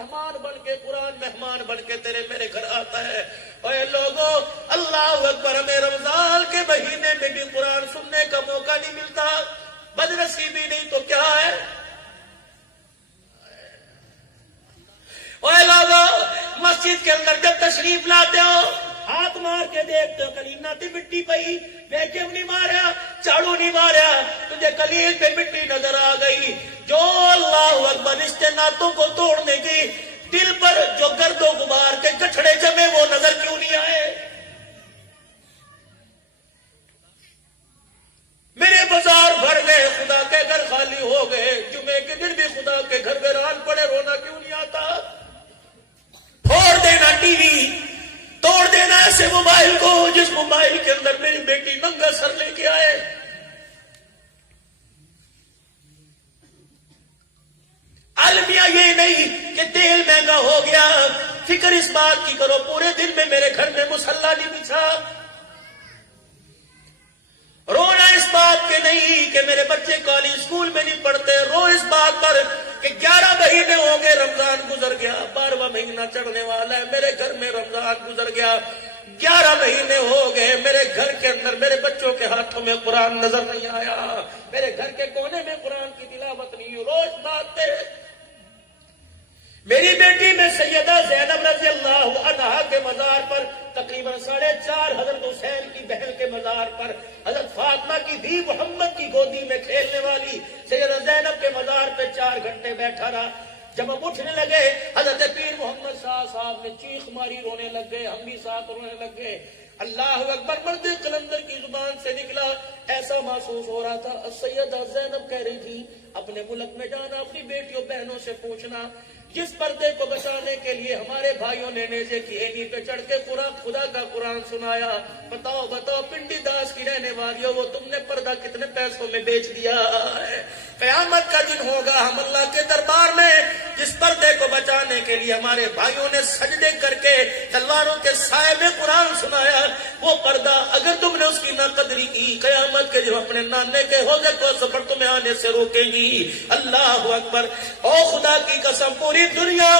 مہمان بن کے قرآن مہمان بن کے تیرے میرے گھر آتا ہے. اے لوگوں اللہ اکبر, ہمیں رمضان کے مہینے میں بھی قرآن سننے کا موقع نہیں ملتا. بدنصیبی نہیں تو کیا ہے. اے لوگوں مسجد کے اندر جب تشریف لاتے ہو ہاتھ مار کے دیکھتے ہو کلیل نہ تھی مٹی پئی, ویکیوم نہیں مارا, جھاڑو نہیں مارا, تجھے کلیل پہ مٹی نظر آ گئی. جو اللہ اکبر رشتے ناتوں کو توڑنے کی دل پر جو گرد و غبار کے گٹھڑے جمے وہ نظر کیوں نہیں آئے. میرے بازار بھر گئے, خدا کے گھر خالی ہو گئے, جمعے کے دن بھی خدا کے گھر ویران پڑے, رونا کیوں نہیں آتا. پھوڑ دینا ٹی وی, توڑ دینا ایسے موبائل کو جس موبائل کے اندر میری بیٹی ننگا سر لے کے آئے. المیہ یہ نہیں کہ تیل مہنگا ہو گیا, فکر اس بات کی کرو پورے دن میں میرے گھر میں مصلی نہیں بچھا. رونا اس بات کے نہیں کہ میرے بچے کالج اسکول میں نہیں پڑھتے, رو اس بات پر کہ 11 مہینے ہو گئے رمضان گزر گیا, 12واں مہینہ چڑھنے والا ہے, میرے گھر میں رمضان گزر گیا, 11 مہینے ہو گئے, میرے گھر کے اندر میرے بچوں کے ہاتھوں میں قرآن نظر نہیں آیا, میرے گھر کے کونے میں قرآن کی تلاوت نہیں ہوئی. روز بات ہے میری بیٹی میں سیدہ زینب رضی اللہ عنہا کے مزار پر تقریباً 4.5 حضرت حسین کی بہن کے مزار پر حضرت فاطمہ کی دھی محمد کی گودی میں کھیلنے والی سیدہ زینب کے مزار پہ 4 گھنٹے بیٹھا رہا. جب ہم اٹھنے لگے حضرت پیر محمد صاحب نے چیخ ماری, رونے لگ گئے, ہم بھی ساتھ رونے لگ گئے. اللہ اکبر مرد قلندر کی زبان سے نکلا, ایسا محسوس ہو رہا تھا سیدہ زینب کہہ رہی تھی اپنے ملک میں جانا, اپنی بیٹیوں بہنوں سے پوچھنا جس پردے کو بچانے کے لیے ہمارے بھائیوں نے نیزے کی اینی پہ چڑھ کے خدا کا قرآن سنایا, بتاؤ پنڈی داس کی رہنے والیوں وہ تم نے پردہ کتنے پیسوں میں بیچ دیا ہے. قیامت کا دن ہوگا, ہم اللہ کے دربار میں جس پردے کو بچانے کے لیے ہمارے بھائیوں نے سجدے کر کے تلواروں کے سائے میں قرآن سنایا, وہ پردہ اگر تم نے اس کی نہ قدری کی, قیامت کے جب اپنے نانے کے حوضے کو سفر تمہیں آنے سے روکے گی. اللہ اکبر, او خدا کی قسم پوری دنیا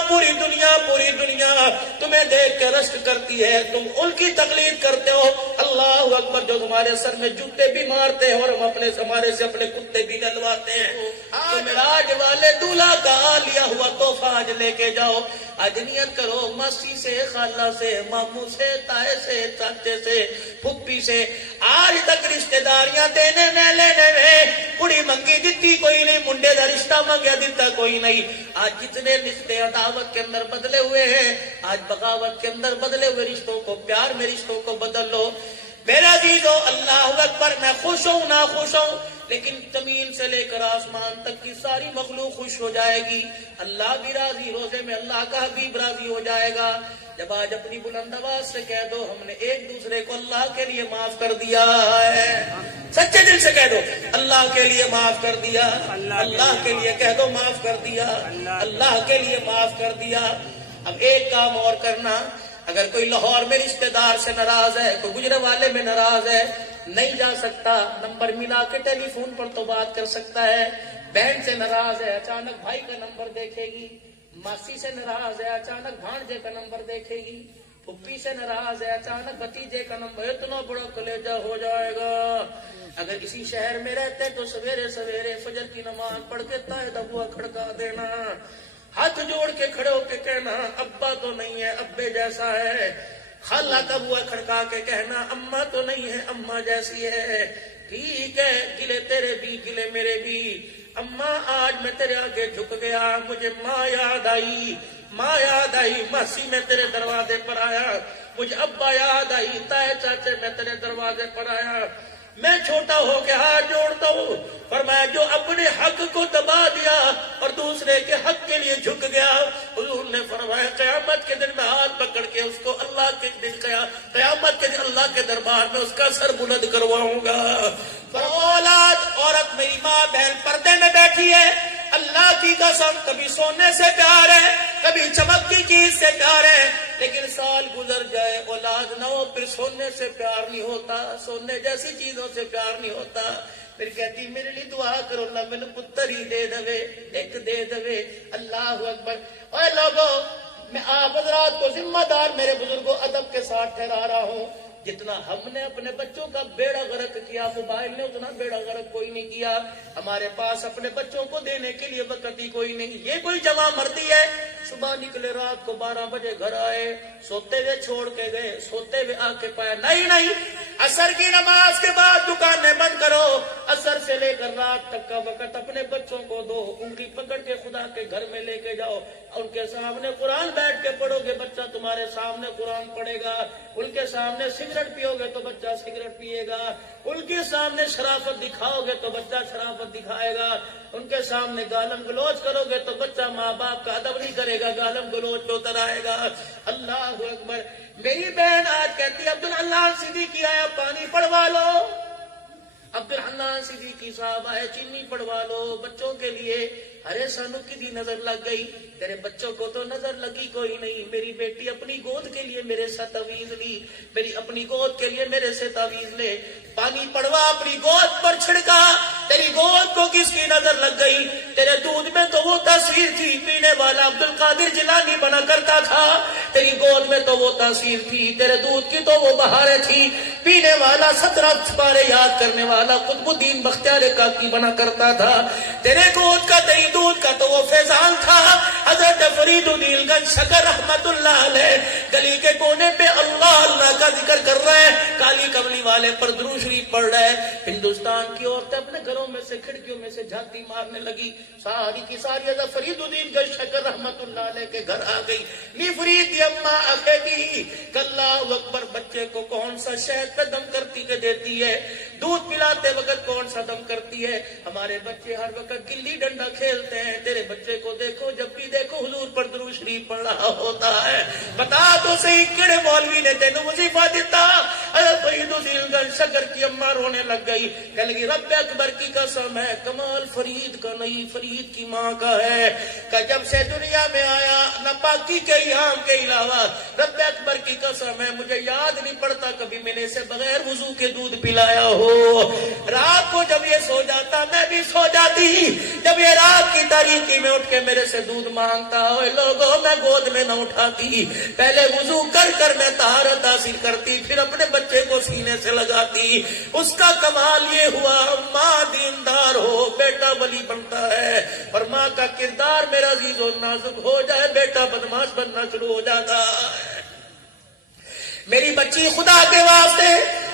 تمہیں دیکھ کے رشک کرتی ہے, تم ان کی تقلید کرتے ہو. اللہ اکبر, جو تمہارے سر میں جوتے بھی مارتے ہیں اور ہمارے سے اپنے کتے بھی نلواتے ہیں. تم راج والے دولہا کا لیا ہوا تحفہ آج لے کے جاؤ, آج نیت کرو ماسی سے, خالہ سے, ماموں سے, تائے سے, چاچے سے, پھپھی سے, آج تک رشتہ داریاں دینے میں لینے میں کڑی منگی دیتی کوئی نہیں, منڈے کا رشتہ منگیا دیتا کوئی نہیں. آج جتنے رشتے عداوت کے اندر بدلے ہوئے ہیں, آج بغاوت کے اندر بدلے ہوئے رشتوں کو پیار میں رشتوں کو بدل لو. میرا عزیزو اللہ اکبر, میں خوش ہوں نہ خوش ہوں, لیکن زمین سے لے کر آسمان تک کی ساری مخلوق خوش ہو جائے گی, اللہ بھی راضی, روزے میں اللہ کا حبیب راضی ہو جائے گا. جب آج اپنی بلند آواز سے کہہ دو ہم نے ایک دوسرے کو اللہ کے لیے معاف کر دیا ہے, سچے دل سے کہہ دو اللہ کے لیے معاف کر دیا, اللہ کے لیے کہہ دو معاف کر دیا, اللہ کے لیے معاف کر دیا. اب ایک کام اور کرنا, اگر کوئی لاہور میں رشتہ دار سے ناراض ہے, کوئی گجرے والے میں ناراض ہے, نہیں جا سکتا, نمبر ملا کے ٹیلی فون پر تو بات کر سکتا ہے. بہن سے ناراض ہے, اچانک بھائی کا نمبر دیکھے گی. ماسی سے ناراض ہے, اچانک بھانجے کا نمبر دیکھے گی. پھپھی سے ناراض ہے, اچانک بھتیجے کا نمبر, اتنا بڑا کلیجہ ہو جائے گا. اگر کسی شہر میں رہتے تو سویرے سویرے فجر کی نماز پڑھ کے تائے دبوا کھڑکا دینا, ہاتھ جوڑ کے کھڑے ہو کے کہنا ابا تو نہیں ہے ابے جیسا ہے, خالہ کا بوا کھڑکا کے کہنا اماں تو نہیں ہے اماں جیسی ہے. ٹھیک ہے, گلے تیرے بھی گلے میرے بھی, اماں آج میں تیرے آگے جھک گیا, مجھے ماں یاد آئی, ماسی میں تیرے دروازے پر آیا, مجھے ابا یاد آئی, تائے چاچے میں تیرے دروازے پر آیا. میں چھوٹا ہو کے ہاتھ جوڑتا ہوں, فرمایا جو اپنے حق کو دبا دیا اور دوسرے کے حق کے لیے جھک گیا, حضور نے فرمایا قیامت کے دن میں ہاتھ پکڑ کے اس کو اللہ کے دن قیامت کے دن اللہ کے دربار میں اس کا سر بلند کرواؤں گا. اولاد عورت میری ماں بہن پردے میں بیٹھی ہے, اللہ کی قسم کبھی سونے سے پیار ہے, کبھی چمکتی چیز سے پیار ہے, لیکن سال گزر جائے اولاد نہ ہو, پھر سونے سے پیار نہیں ہوتا, سونے جیسی چیزوں سے پیار نہیں ہوتا. پھر کہتی میرے لیے دعا کرو اللہ میں پتر ہی دے دے، ایک دے دے۔ اللہ اکبر۔ اے لوگوں، میں آپ حضرات کو ذمہ دار میرے بزرگوں ادب کے ساتھ ٹھہرا رہا ہوں، جتنا ہم نے اپنے بچوں کا بیڑا غرق کیا موبائل نے، اتنا بیڑا غرق کوئی نہیں کیا۔ ہمارے پاس اپنے بچوں کو دینے کے لیے وقت ہی کوئی نہیں۔ یہ کوئی جمع مردی ہے؟ صبح نکلے رات کو 12 بجے گھر آئے، سوتے ہوئے چھوڑ کے گئے، سوتے ہوئے آ کے پایا نہیں، عصر کی نماز کے بعد دکانیں بند کرو، عصر سے لے کر رات تک کا وقت اپنے بچوں کو دو، انگلی پکڑ کے خدا کے گھر میں لے کے جاؤ، ان کے سامنے قرآن بیٹھ کے پڑھو گے، بچہ تمہارے سامنے قرآن پڑھے گا، ان کے سامنے سگریٹ پیو گے تو بچہ سگریٹ پیے گا، ان کے سامنے شرافت دکھاؤ گے تو بچہ شرافت دکھائے گا، ان کے سامنے گالم گلوچ کرو گے تو بچہ ماں باپ کا ادب نہیں کرے گا، گالم گلوچ پہ اتر آئے گا۔ اللہ اکبر۔ میری بہن آج کہتی عبدالحنان صدیقی آیا پانی پڑوا لو، عبدالحنان صدیقی صاحب آئے چینی پڑوا لو بچوں کے لیے۔ ارے سانو کی نظر لگ گئی، تیرے بچوں کو تو نظر لگی کوئی نہیں۔ میری بیٹی اپنی گود کے لیے میرے سے تعویذ لی، میری اپنی گود کے لیے میرے سے تعویذ لے، پانی پڑوا اپنی گود پر چھڑکا، تیری گود کو کس کی نظر لگ گئی؟ تیرے دودھ میں تو وہ تاثیر تھی، پینے والا عبدالقادر جیلانی بنا کرتا تھا، تیری گود میں تو وہ تاثیر تھی، تیرے دودھ کی تو وہ بہاریں تھی، پینے والا 17 پارے یاد کرنے والا قطب الدین بختیار کاکی بنا کرتا تھا، تیرے گود کا تیری دودھ کا تو وہ فیضان تھا۔ حضرت فرید الدین گنج شکر رحمت اللہ علیہ گلی کے کونے پہ اللہ اللہ کا ذکر کر رہے ہیں، کالی کملی والے پر درود شریف پڑھ رہے ہیں۔ ہندوستان کی عورتیں اپنے گھروں میں سے کھڑکیوں میں سے جھانکی مارنے لگی، ساری کی ساری حضرت فرید الدین گنج شکر رحمت اللہ علیہ کے گھر آ گئی۔ نی فرید اماں اکیدی اللہ اکبر، بچے کو کون سا شہد پہ دم کرتی کے دیتی ہے، دودھ پلاتے وقت کون سا دم کرتی ہے۔ ہمارے بچے ہر وقت گلی ڈنڈا کھیلتے ہیں، تیرے بچے کو دیکھو جب بھی دیکھو حضور پر درود شریف پڑھ رہا ہوتا ہے۔ بتا تو صحیح کیڑے مولوی نے تینوں وظیفہ دیتا؟ حضرت فرید الدین گنج شکر کی اماں رونے لگ گئی، کہنے لگی رب اکبر کی قسم ہے کمال فرید کا نہیں، فرید کی ماں کا ہے، کہ جب سے دنیا میں آیا ناپاکی کے ایام کے علاوہ رب اکبر کی قسم ہے مجھے یاد نہیں پڑتا کبھی میں نے اسے بغیر وضو کے دودھ پلایا ہو۔ رات کو جب یہ سو جاتا میں بھی سو جاتی، جب یہ رات کی تاریکی میں اٹھ کے میرے سے دودھ مانگتا، اوے لوگوں میں گود میں نہ اٹھاتی، پہلے وضو کر کر میں طہارت حاصل کرتی، پھر اپنے بچے کو سینے سے لگاتی۔ اس کا کمال یہ ہوا ماں دیندار ہو بیٹا ولی بنتا ہے، اور ماں کا کردار میرا عزیز و نازک ہو جائے بیٹا بدماش بننا شروع ہو جاتا ہے۔ میری بچی خدا کے واسطے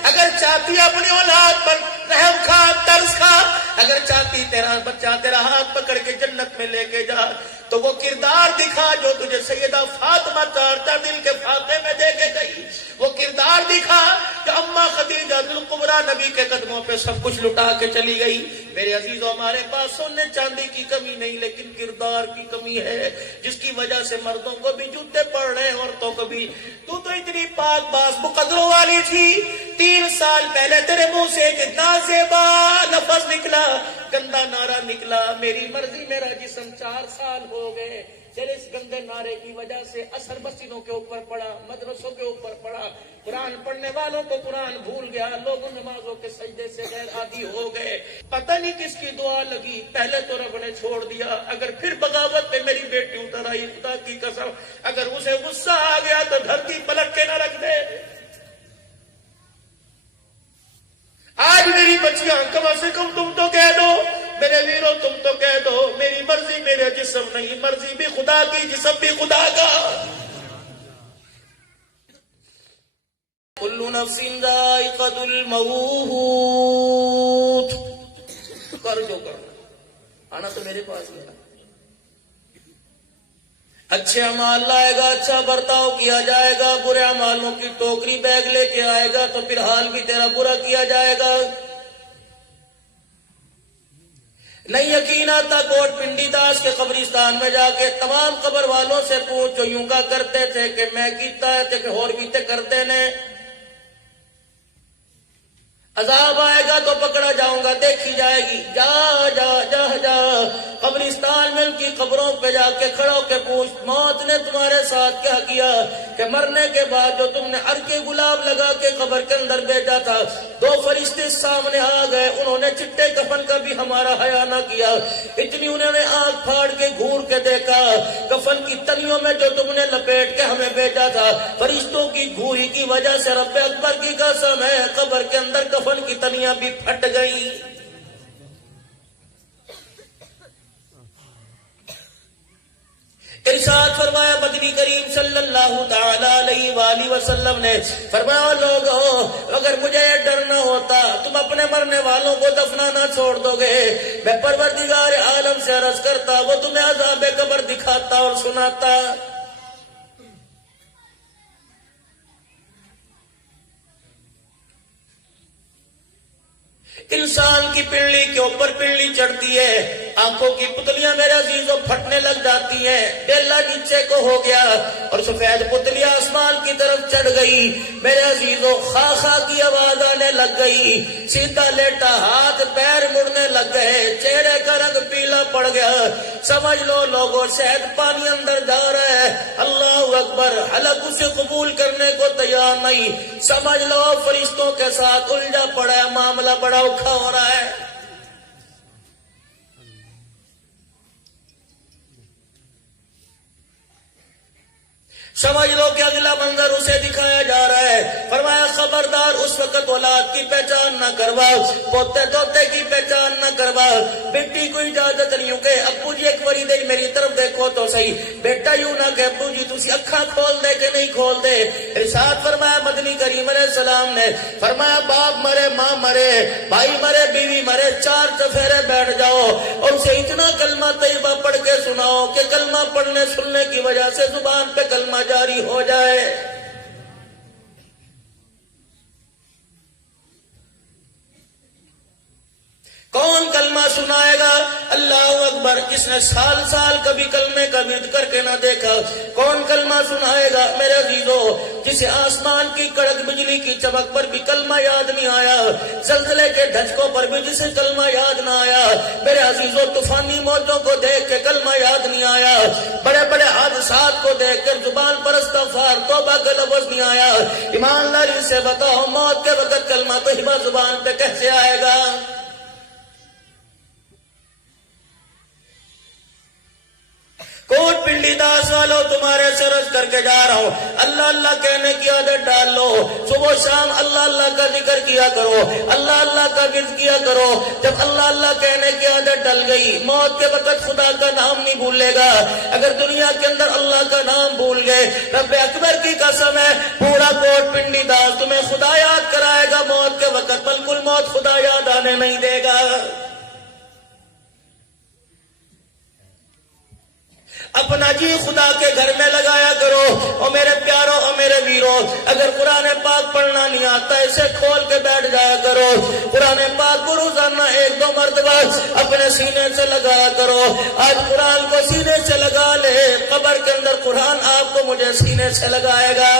اگر چاہتی اپنی اولاد پر رحم کھا ترس کھا، اگر چاہتی تیرا بچہ تیرا ہاتھ پکڑ کے جنت میں لے کے جا تو وہ کردار دکھا جو تجھے سیدہ فاطمہ 4 دن کے فاتح میں دے کے گئی، وہ کردار دکھا کہ اماں خدیجہ الکبریٰ نبی کے قدموں پہ سب کچھ لٹا کے چلی گئی۔ میرے عزیزوں ہمارے پاس سونے چاندی کی کمی نہیں لیکن کردار کی کمی ہے، جس کی وجہ سے مردوں کو بھی جوتے پڑ رہے ہیں عورتوں کو بھی۔ تو اتنی پاک باز مقدروں والی تھی، 3 سال پہلے تیرے منہ سے ایک اتنا زیبا لفظ نکلا، گندا نعرہ نکلا، میری مرضی میرا جسم، 4 سال ہو گئے تیرے اس گندے نعرے کی وجہ سے اثر مسجدوں کے اوپر پڑا، مدرسوں کے اوپر پڑا، قرآن پڑھنے والوں کو قرآن بھول گیا، لوگ نمازوں کے سجدے سے غیر عادی ہو گئے، پتہ نہیں کس کی دعا لگی، پہلے تو رب نے چھوڑ دیا، اگر پھر بغاوت پہ میری بیٹی اتر آئی خدا کی قسم اگر اسے غصہ آ گیا تو دھرتی پلٹ کے نہ رکھ دے۔ آج میری بچیاں کم سے کم تم تو کہہ دو، میرے ویرو تم تو کہہ دو میری مرضی میرے جسم نہیں، مرضی بھی خدا کی جسم بھی خدا کا۔ کل نفس ذائقۃ الموت، کر جو کرنا، آنا تو میرے پاس ہے، اچھے اعمال لائے گا اچھا برتاؤ کیا جائے گا، برے اعمالوں کی ٹوکری بیگ لے کے آئے گا تو پھر حال بھی تیرا برا کیا جائے گا۔ نہیں یقین آتا کوٹ پنڈی داس کے قبرستان میں جا کے تمام قبر والوں سے پوچھ جو یوں کا کرتے تھے کہ میں کیتا ہے تے کہ اور بھی تے کرتے نے، عذاب آئے گا تو پکڑا جاؤں گا، دیکھی جائے گی، جا جا جا جا قبرستان میں ان کی قبروں پہ جا کے کھڑا ہو کے پوچھ، موت نے تمہارے ساتھ کیا کیا کہ مرنے کے بعد جو تم نے عرق گلاب لگا کے قبر کے اندر بھیجا تھا، دو فرشتے سامنے آ گئے، انہوں نے چٹے کفن کا بھی ہمارا حیا نہ کیا، اتنی انہوں نے آنکھ پھاڑ کے گھور کے دیکھا، کفن کی تلیوں میں جو تم نے لپیٹ کے ہمیں بھیجا تھا، فرشتوں کی گھوری کی وجہ سے رب اکبر کی قسم ہے قبر کے اندر کفن کی تلیاں بھی پھٹ گئی۔ ارشاد فرمایا مدنی کریم صلی اللہ تعالی علیہ وآلہ وسلم نے فرمایا لوگوں اگر مجھے یہ ڈر نہ ہوتا تم اپنے مرنے والوں کو دفنانا چھوڑ دو گے، میں پروردگار عالم سے عرض کرتا وہ تمہیں عذاب قبر دکھاتا اور سناتا۔ انسان کی پنڈلی کے اوپر پنڈلی چڑھتی ہے، آنکھوں کی پتلیاں میرے عزیزوں پھٹنے لگ جاتی ہیں، ڈیلا نیچے کو ہو گیا اور سفید پتلیاں آسمان کی طرف چڑھ گئی، میرے عزیزوں خا خا کی آواز آنے لگ گئی، سیدھا لیٹا ہاتھ پیر مڑنے لگ گئے، چہرے کا رنگ پیلا پڑ گیا، سمجھ لو لوگوں شاید پانی اندر جا رہا ہے، اللہ اکبر، حلق اسے قبول کرنے کو تیار نہیں، سمجھ لو فرشتوں کے ساتھ الجھا پڑا ہے، معاملہ بڑا اوکھا ہو رہا ہے۔ سمجھ لو کہ اگلا منظر اسے دکھایا جا رہا ہے، فرمایا خبردار اس وقت اولاد کی پہچان نہ کروا، پوتے دوتے کی پہچان نہ کروا، بیٹی کو اجازت نہیں ہو کہ ابو جی ایک باری دے میری طرف دیکھو تو صحیح، بیٹا یوں نہ کہ ابو جی تسی اکھاں کھول دے کہ نہیں کھول دے۔ ارشاد فرمایا مدنی کریم علیہ السلام نے فرمایا باپ مرے، ماں مرے، بھائی مرے، بیوی مرے، چار چفیرے بیٹھ جاؤ اور اسے اتنا کلمہ طیبہ پڑھ کے سناؤ کہ کلمہ پڑھنے سننے کی وجہ سے زبان پہ کلمہ جاری ہو جائے۔ کون کلمہ سنائے گا؟ اللہ اکبر، جس نے سال سال کبھی کلمے کا ورد کر کے نہ دیکھا، کون کلمہ سنائے گا؟ میرے عزیزو، جسے آسمان کی کڑک بجلی کی چمک پر بھی کلمہ یاد نہیں آیا، زلزلے کے دھچکوں پر بھی جسے کلمہ یاد نہ آیا، میرے عزیزو طوفانی موجوں کو دیکھ کے کلمہ یاد نہیں آیا، بڑے بڑے حادثات کو دیکھ کر زبان پر استغفار توبہ کا لفظ نہیں آیا، ایمان داری سے بتاؤ موت کے وقت کلمہ طیبہ زبان پہ کیسے آئے گا؟ کوٹ پنڈلی داس والوں تمہارے سے عرض کر کے جا رہا ہوں، اللہ اللہ کہنے کی عادت ڈال لو، صبح شام اللہ اللہ کا ذکر کیا کرو، اللہ اللہ کا ورد کیا کرو، جب اللہ اللہ کہنے کی عادت ڈل گئی موت کے وقت خدا کا نام نہیں بھولے گا، اگر دنیا کے اندر اللہ کا نام بھول گئے رب اکبر کی قسم ہے پورا کوٹ پنڈلی داس تمہیں خدا یاد کرائے گا، موت کے وقت بالکل موت خدا یاد آنے نہیں دے گا۔ اپنا جی خدا کے گھر میں لگایا کرو، اور میرے پیاروں اور میرے ویروں اگر قرآن پاک پڑھنا نہیں آتا اسے کھول کے بیٹھ جایا کرو، قرآن پاک کو روزانہ ایک دو مرتبہ اپنے سینے سے لگایا کرو، آج قرآن کو سینے سے لگا لے، قبر کے اندر قرآن آپ کو مجھے سینے سے لگائے گا۔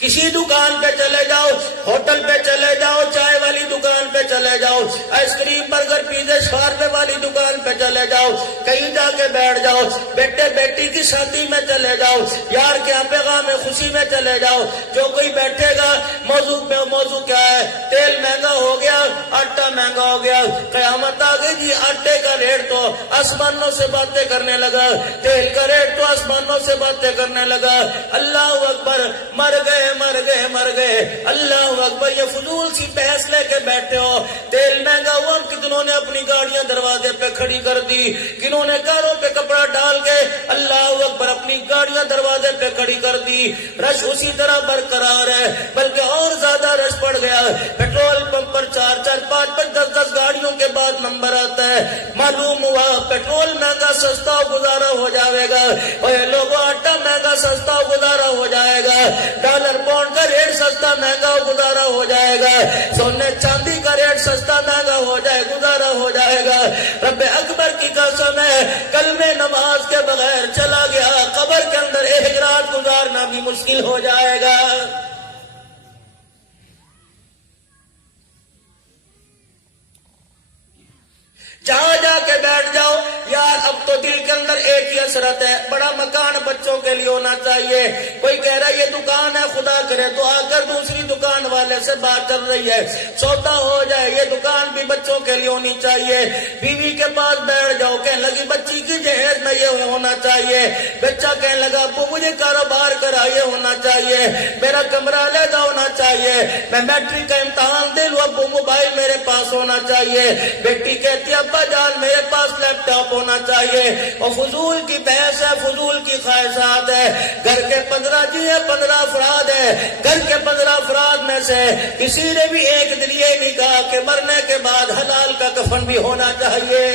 کسی دکان پہ چلے جاؤ، ہوٹل پہ چلے جاؤ، چائے والی دکان پہ چلے جاؤ، آئس کریم برگر پیزے شوارمے والی دکان پہ چلے جاؤ، کہیں جا کے بیٹھ جاؤ، بیٹے بیٹی کی شادی میں چلے جاؤ، یار کے یہاں پیغام خوشی میں چلے جاؤ، جو کوئی بیٹھے گا موضوع کیا ہے؟ تیل مہنگا ہو گیا، آٹا مہنگا ہو گیا، قیامت آ گئی جی، آٹے کا ریٹ تو آسمانوں سے باتیں کرنے لگا، تیل کا ریٹ تو آسمانوں سے باتیں کرنے لگا، اللہ اکبر، مر گئے، اللہ اکبر، یہ فضول سی بحث لے کے بیٹھے ہو، تیل مہنگا ہوا، کتنوں نے اپنی گاڑیاں دروازے پہ کھڑی کر دی، کنہوں نے کاروں پہ کپڑا ڈال کے اللہ اکبر اپنی گاڑیاں دروازے پہ کھڑی کر دی، رش اسی طرح برقرار ہے بلکہ اور زیادہ رش پڑ گیا، پیٹرول پمپ پر 4 5 10 گاڑیوں کے بعد نمبر آتا ہے، معلوم ہوا پیٹرول مہنگا سستا گزارا ہو جائے گا، اور لوگوں آٹا مہنگا سستا گزارا ہو جائے گا، ڈالر پاؤنڈ کا ریٹ سستا مہنگا گزارا ہو جائے گا، سونے چاندی کا ریٹ سستا مہنگا ہو جائے گزارا ہو ہو جائے گا. رب اکبر کی قسم ہے کل میں نماز کے بغیر چلا گیا, قبر کے اندر ایک رات گزارنا بھی مشکل ہو جائے گا. جہاں جا کے بیٹھ جاؤ یار, اب تو دل کے اندر ایک ہی حسرت ہے, بڑا مکان بچوں کے لیے ہونا چاہیے. کوئی کہہ رہا ہے یہ دکان ہے, خدا کرے تو آ کر دوسری دکان والے سے بات چل رہی ہے, سودا ہو جائے, یہ دکان بھی بچوں کے لیے ہونی چاہیے. بیوی کے پاس بیٹھ جاؤ, کہنے لگی بچی کی جہیز میں یہ ہونا چاہیے. بچہ کہنے لگا ابو مجھے کاروبار کرا, یہ ہونا چاہیے. میرا کمرہ علیحدہ ہونا چاہیے. میں میٹرک کا امتحان دے لوں, ابو موبائل میرے پاس ہونا چاہیے. بیٹی کہتی ہے ابا جان میرے پاس لیپ ٹاپ ہونا چاہیے. اور فضول کی بحث ہے, فضول کی خواہشات ہے. گھر کے 15 جی ہیں, 15 افراد ہیں. گھر کے 15 افراد میں سے کسی نے بھی ایک دن یہ نہیں کہا کہ مرنے کے بعد حلال کا کفن بھی ہونا چاہیے.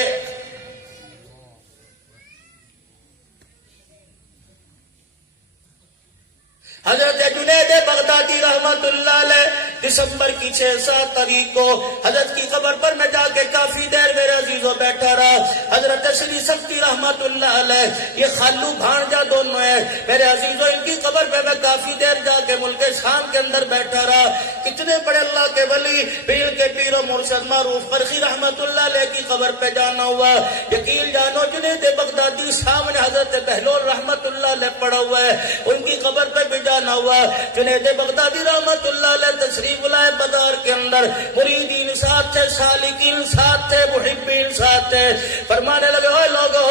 حضرت جنید بغدادی رحمت اللہ علیہ دسمبر کی 6-7 تاریخ کو حضرت کی قبر پر میں جا کے کافی دیر میرے عزیزوں بیٹھا رہا. حضرت شری سفتی رحمت اللہ علیہ, یہ خالو بھانجا دونوں ہیں میرے عزیزوں, ان کی قبر پہ میں کافی دیر جا کے ملک شام کے اندر بیٹھا رہا. کتنے بڑے اللہ کے ولی پیر کے پیر و مرشد معروف فرخی رحمت اللہ علیہ کی قبر پہ جانا ہوا. یقین جانو جنید بغدادی سامنے حضرت بہلول رحمت اللہ علیہ پڑا ہوا ہے, ان کی قبر پہ بھی جانا ہوا. جنید بغدادی رحمت اللہ علیہ تشریف لائے بازار کے اندر, مریدین ساتھ تھے, سالکین ساتھ تھے, محبین ساتھ تھے. فرمانے لگے اوے لوگو,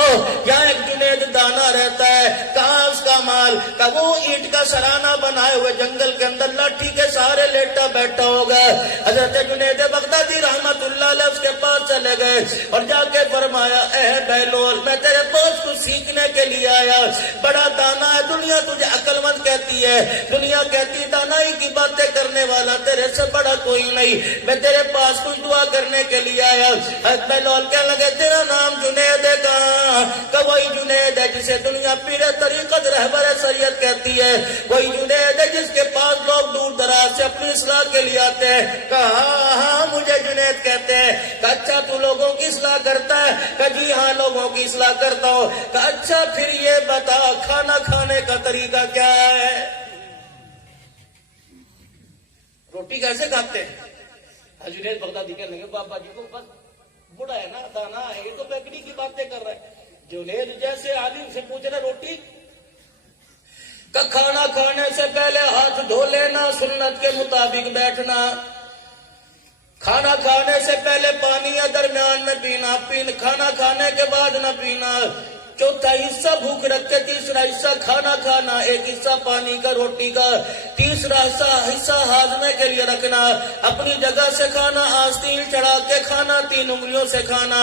یہاں ایک جنید دانا رہتا ہے, کہاں اس کا مال؟ کہ وہ اینٹ کا سرانہ بنائے ہوئے جنگل کے اندر لاٹھی کے سہارے لیٹا بیٹھا ہوگا. حضرت جنید بغدادی رحمت اللہ علیہ اس کے پاس چلے گئے اور جا کے فرمایا اے بہلول میں تیرے پاس کچھ سیکھنے کے لیے آیا. بڑا دانا ہے, دنیا تجھے عقل مند کہتی ہے, دنیا کہتی دانائی کی باتیں کرنے والا تیرے سے بڑا کوئی نہیں. میں تیرے پاس کچھ دعا کرنے کے لیے آیا. بہلول کہنے لگے تیرا نام جنید ہے کہاں؟ کہ وہی جنید ہے جسے دنیا پیر طریقت رہبر شریعت کہتی ہے, وہی جنید ہے جس کے پاس لوگ دور دراز سے اپنی اصلاح کے لیے آتے ہیں. کہا ہاں مجھے جنید کہتے ہیں. کہ اچھا تو لوگوں کی اصلاح کرتا ہے؟ کہ جی ہاں لوگوں کی اصلاح کرتا ہوں. کہ اچھا پھر یہ بتا کھانا کھانے کا طریقہ کیا ہے, روٹی کیسے کھاتے ہیں؟ جنید بغدادی کہنے لگے بابا جی کو بس بڑا ہے نا, دانا ہے, یہ تو بیکری کی باتیں کر رہا ہے. جنید جیسے عالم سے پوچھ رہے روٹی کا کھانا کھانے سے پہلے ہاتھ دھو لینا, سنت کے مطابق بیٹھنا, کھانا کھانے سے پہلے پانی یا درمیان میں پینا, کھانا کھانے کے بعد نہ پینا, چوتھا حصہ بھوک رکھ کے تیسرا حصہ کھانا کھانا, ایک حصہ پانی کا روٹی کا, تیسرا حصہ ہاضمے کے لیے رکھنا, اپنی جگہ سے کھانا, آستین چڑھا کے کھانا, 3 انگلیوں سے کھانا,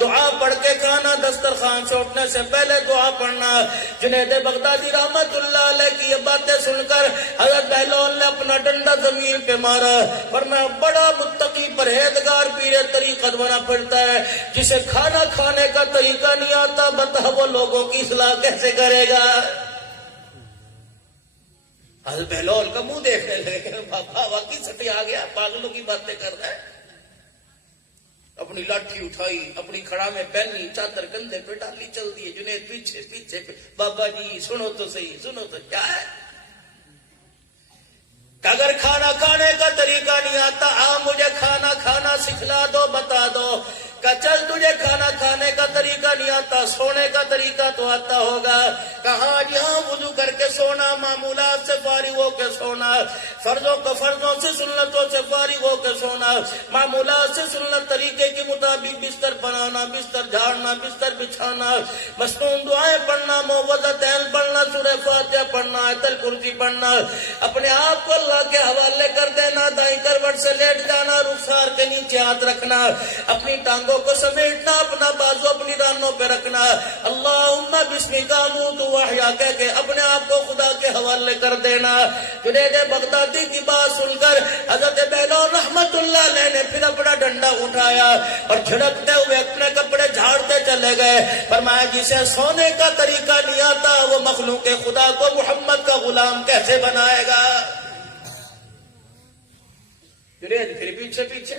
دعا پڑھ کے کھانا, دسترخوان سے اٹھنے سے پہلے دعا پڑھنا. جنید بغدادی رحمت اللہ علیہ کی یہ باتیں سن کر حضرت بہلول نے اپنا ڈنڈا زمین پہ مارا, فرمایا بڑا متقی پرہیزگار پیر طریقت بنا پھرتا ہے, جسے کھانا کھانے کا طریقہ نہیں آتا, بتا وہ لوگوں کی اصلاح کیسے کرے گا. حضرت بہلول کا منہ دیکھنے لگے, بابا واقعی سٹی آ گیا, پاگلوں کی باتیں کر رہا ہے. اپنی لاٹھی اٹھائی, اپنی کھڑا میں پہنی, چادر کندھے پہ ڈالی, چل دیے. جنید پیچھے پیچھے, بابا جی سنو تو صحیح, سنو تو کیا ہے. اگر کھانا کھانے کا طریقہ نہیں آتا, مجھے کھانا کھانا سکھلا دو, بتا دو. کہ چل تجھے کھانا کھانے کا طریقہ نہیں آتا, سونے کا طریقہ تو آتا ہوگا. کہاں جی ہاں, وضو کر کے سونا, معمولات سے فارغ ہو کے سونا, فرضوں سے سنتوں سے فارغ ہو کے سونا, معمولات سے سنت طریقے کے مطابق بستر بنانا, بستر جھاڑنا, بستر بچھانا, مصنون دعائیں پڑھنا, معوذتین پڑھنا, سورہ فاتحہ پڑھنا, آیت الکرسی پڑھنا, اپنے آپ کو اللہ کے حوالے کر دینا, دائیں کروٹ سے لیٹ جانا, رخسار کے نیچے ہاتھ رکھنا, اپنی ٹانگوں کو سمیٹنا, اپنا بازو اپنی رانوں پہ رکھنا, اللہم بسمک اموت واحیا کہہ کے اپنے آپ کو خدا کے حوالے کر دینا. جنید بغدادی کی بات سن کر حضرت بہلول رحمت اللہ علیہ نے پھر اپنا ڈنڈا اٹھایا اور جھڑکتے ہوئے اپنے کپڑے جھاڑتے چلے گئے. فرمایا جسے سونے کا طریقہ نہیں آتا, وہ مخلوق خدا کو محمد کا غلام کیسے بنائے گا. جنید پھر پیچھے پیچھے,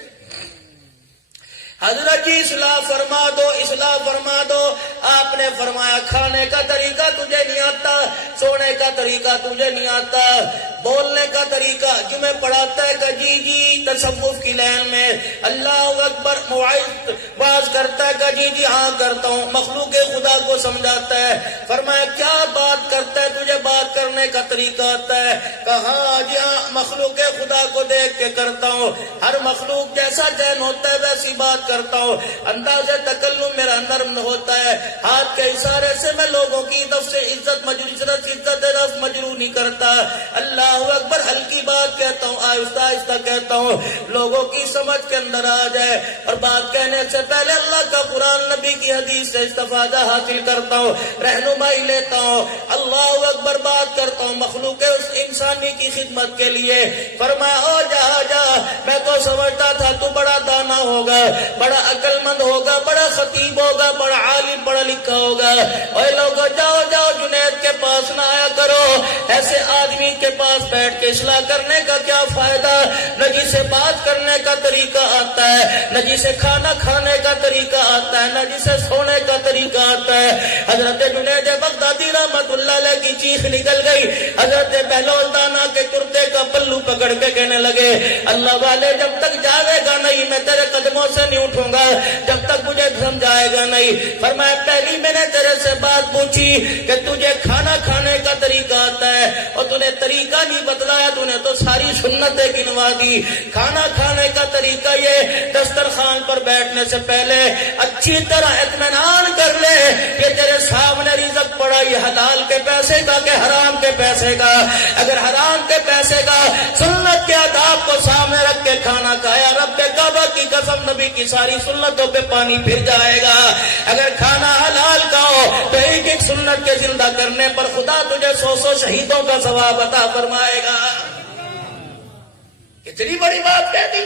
حضرت جی اصلاح فرما دو، اصلاح فرما دو. آپ نے فرمایا کھانے کا طریقہ تجھے نہیں آتا، سونے کا طریقہ تجھے نہیں آتا، بولنے کا طریقہ جمعہ پڑھاتا ہے کہ جی جی تصوف کی لین میں اللہ اکبر موعظ باز کرتا ہے کہ جی جی ہاں کرتا ہوں، مخلوق خدا کو سمجھاتا ہے. فرمایا کیا بات کرتا ہے، تجھے بات کرنے کا طریقہ آتا ہے؟ کہا جی ہاں مخلوق خدا کو دیکھ کے کرتا ہوں، ہر مخلوق جیسا چین ہوتا ہے ویسی بات کرتا ہوں، انداز تکلم میرا نرم ہوتا ہے، ہاتھ کے اشارے سے میں لوگوں کی طرف سے عزت رفع مجرو نہیں کرتا. اللہ اکبر، ہلکی بات کہتا ہوں، آہستہ آہستہ کہتا ہوں، لوگوں کی سمجھ کے اندر آ جائے. اور بات کہنے سے پہلے اللہ کا قرآن نبی کی حدیث سے استفادہ حاصل کرتا ہوں، رہنمائی لیتا ہوں، اللہ اکبر بات کرتا ہوں مخلوق اس انسانی کی خدمت کے لیے. فرمایا او جا میں تو سمجھتا تھا تو بڑا دانا ہوگا، بڑا عقل مند ہوگا، بڑا خطیب ہوگا، بڑا عالم پڑھا لکھا ہوگا. اور لوگوں جاؤ جنید کے پاس نہ آیا کرو، ایسے آدمی کے پاس بیٹھ کے اصلاح کرنے کا کیا فائدہ؟ نہ جسے بات کرنے کا طریقہ آتا ہے، نہ جسے کھانا کھانے کا طریقہ آتا ہے، نہ جسے سونے کا طریقہ آتا ہے. حضرت جنید بغدادی رحمت اللہ علیہ کی چیخ نکل گئی. حضرت بہلول دانا کے کرتے کا پلو پکڑ کے کہنے لگے اللہ والے جب تک جاوے گا نہیں میں تیرے قدموں سے نہیں اٹھوں گا، جب تک مجھے سمجھائے گا نہیں. فرمایا پہلی میں نے تیرے سے بات پوچھی کہ تجھے کھانا کھانے کا طریقہ آتا ہے اور تو نے طریقہ نہیں بتلایا، تو نے تو ساری سنتیں گنوا دی. کھانا کھانے کا طریقہ یہ دسترخوان پر بیٹھنے سے پہلے اچھی طرح اطمینان کر لے کہ تیرے سامنے رزق پڑا یہ حلال کے پیسے کا کہ حرام کے پیسے کا. اگر حرام کے پیسے کا سنت کے آداب کو سامنے رکھ کے کھانا کھایا، رب کعبہ کی قسم نبی کی ساری سنتوں پہ پانی پھر جائے گا. اگر کھانا حلال کا ہو تو ایک ایک سنت کے زندہ کرنے پر خدا تجھے 100 شہیدوں کا ثواب عطا فرمائے گا. کتنی بڑی بات کہہ دی.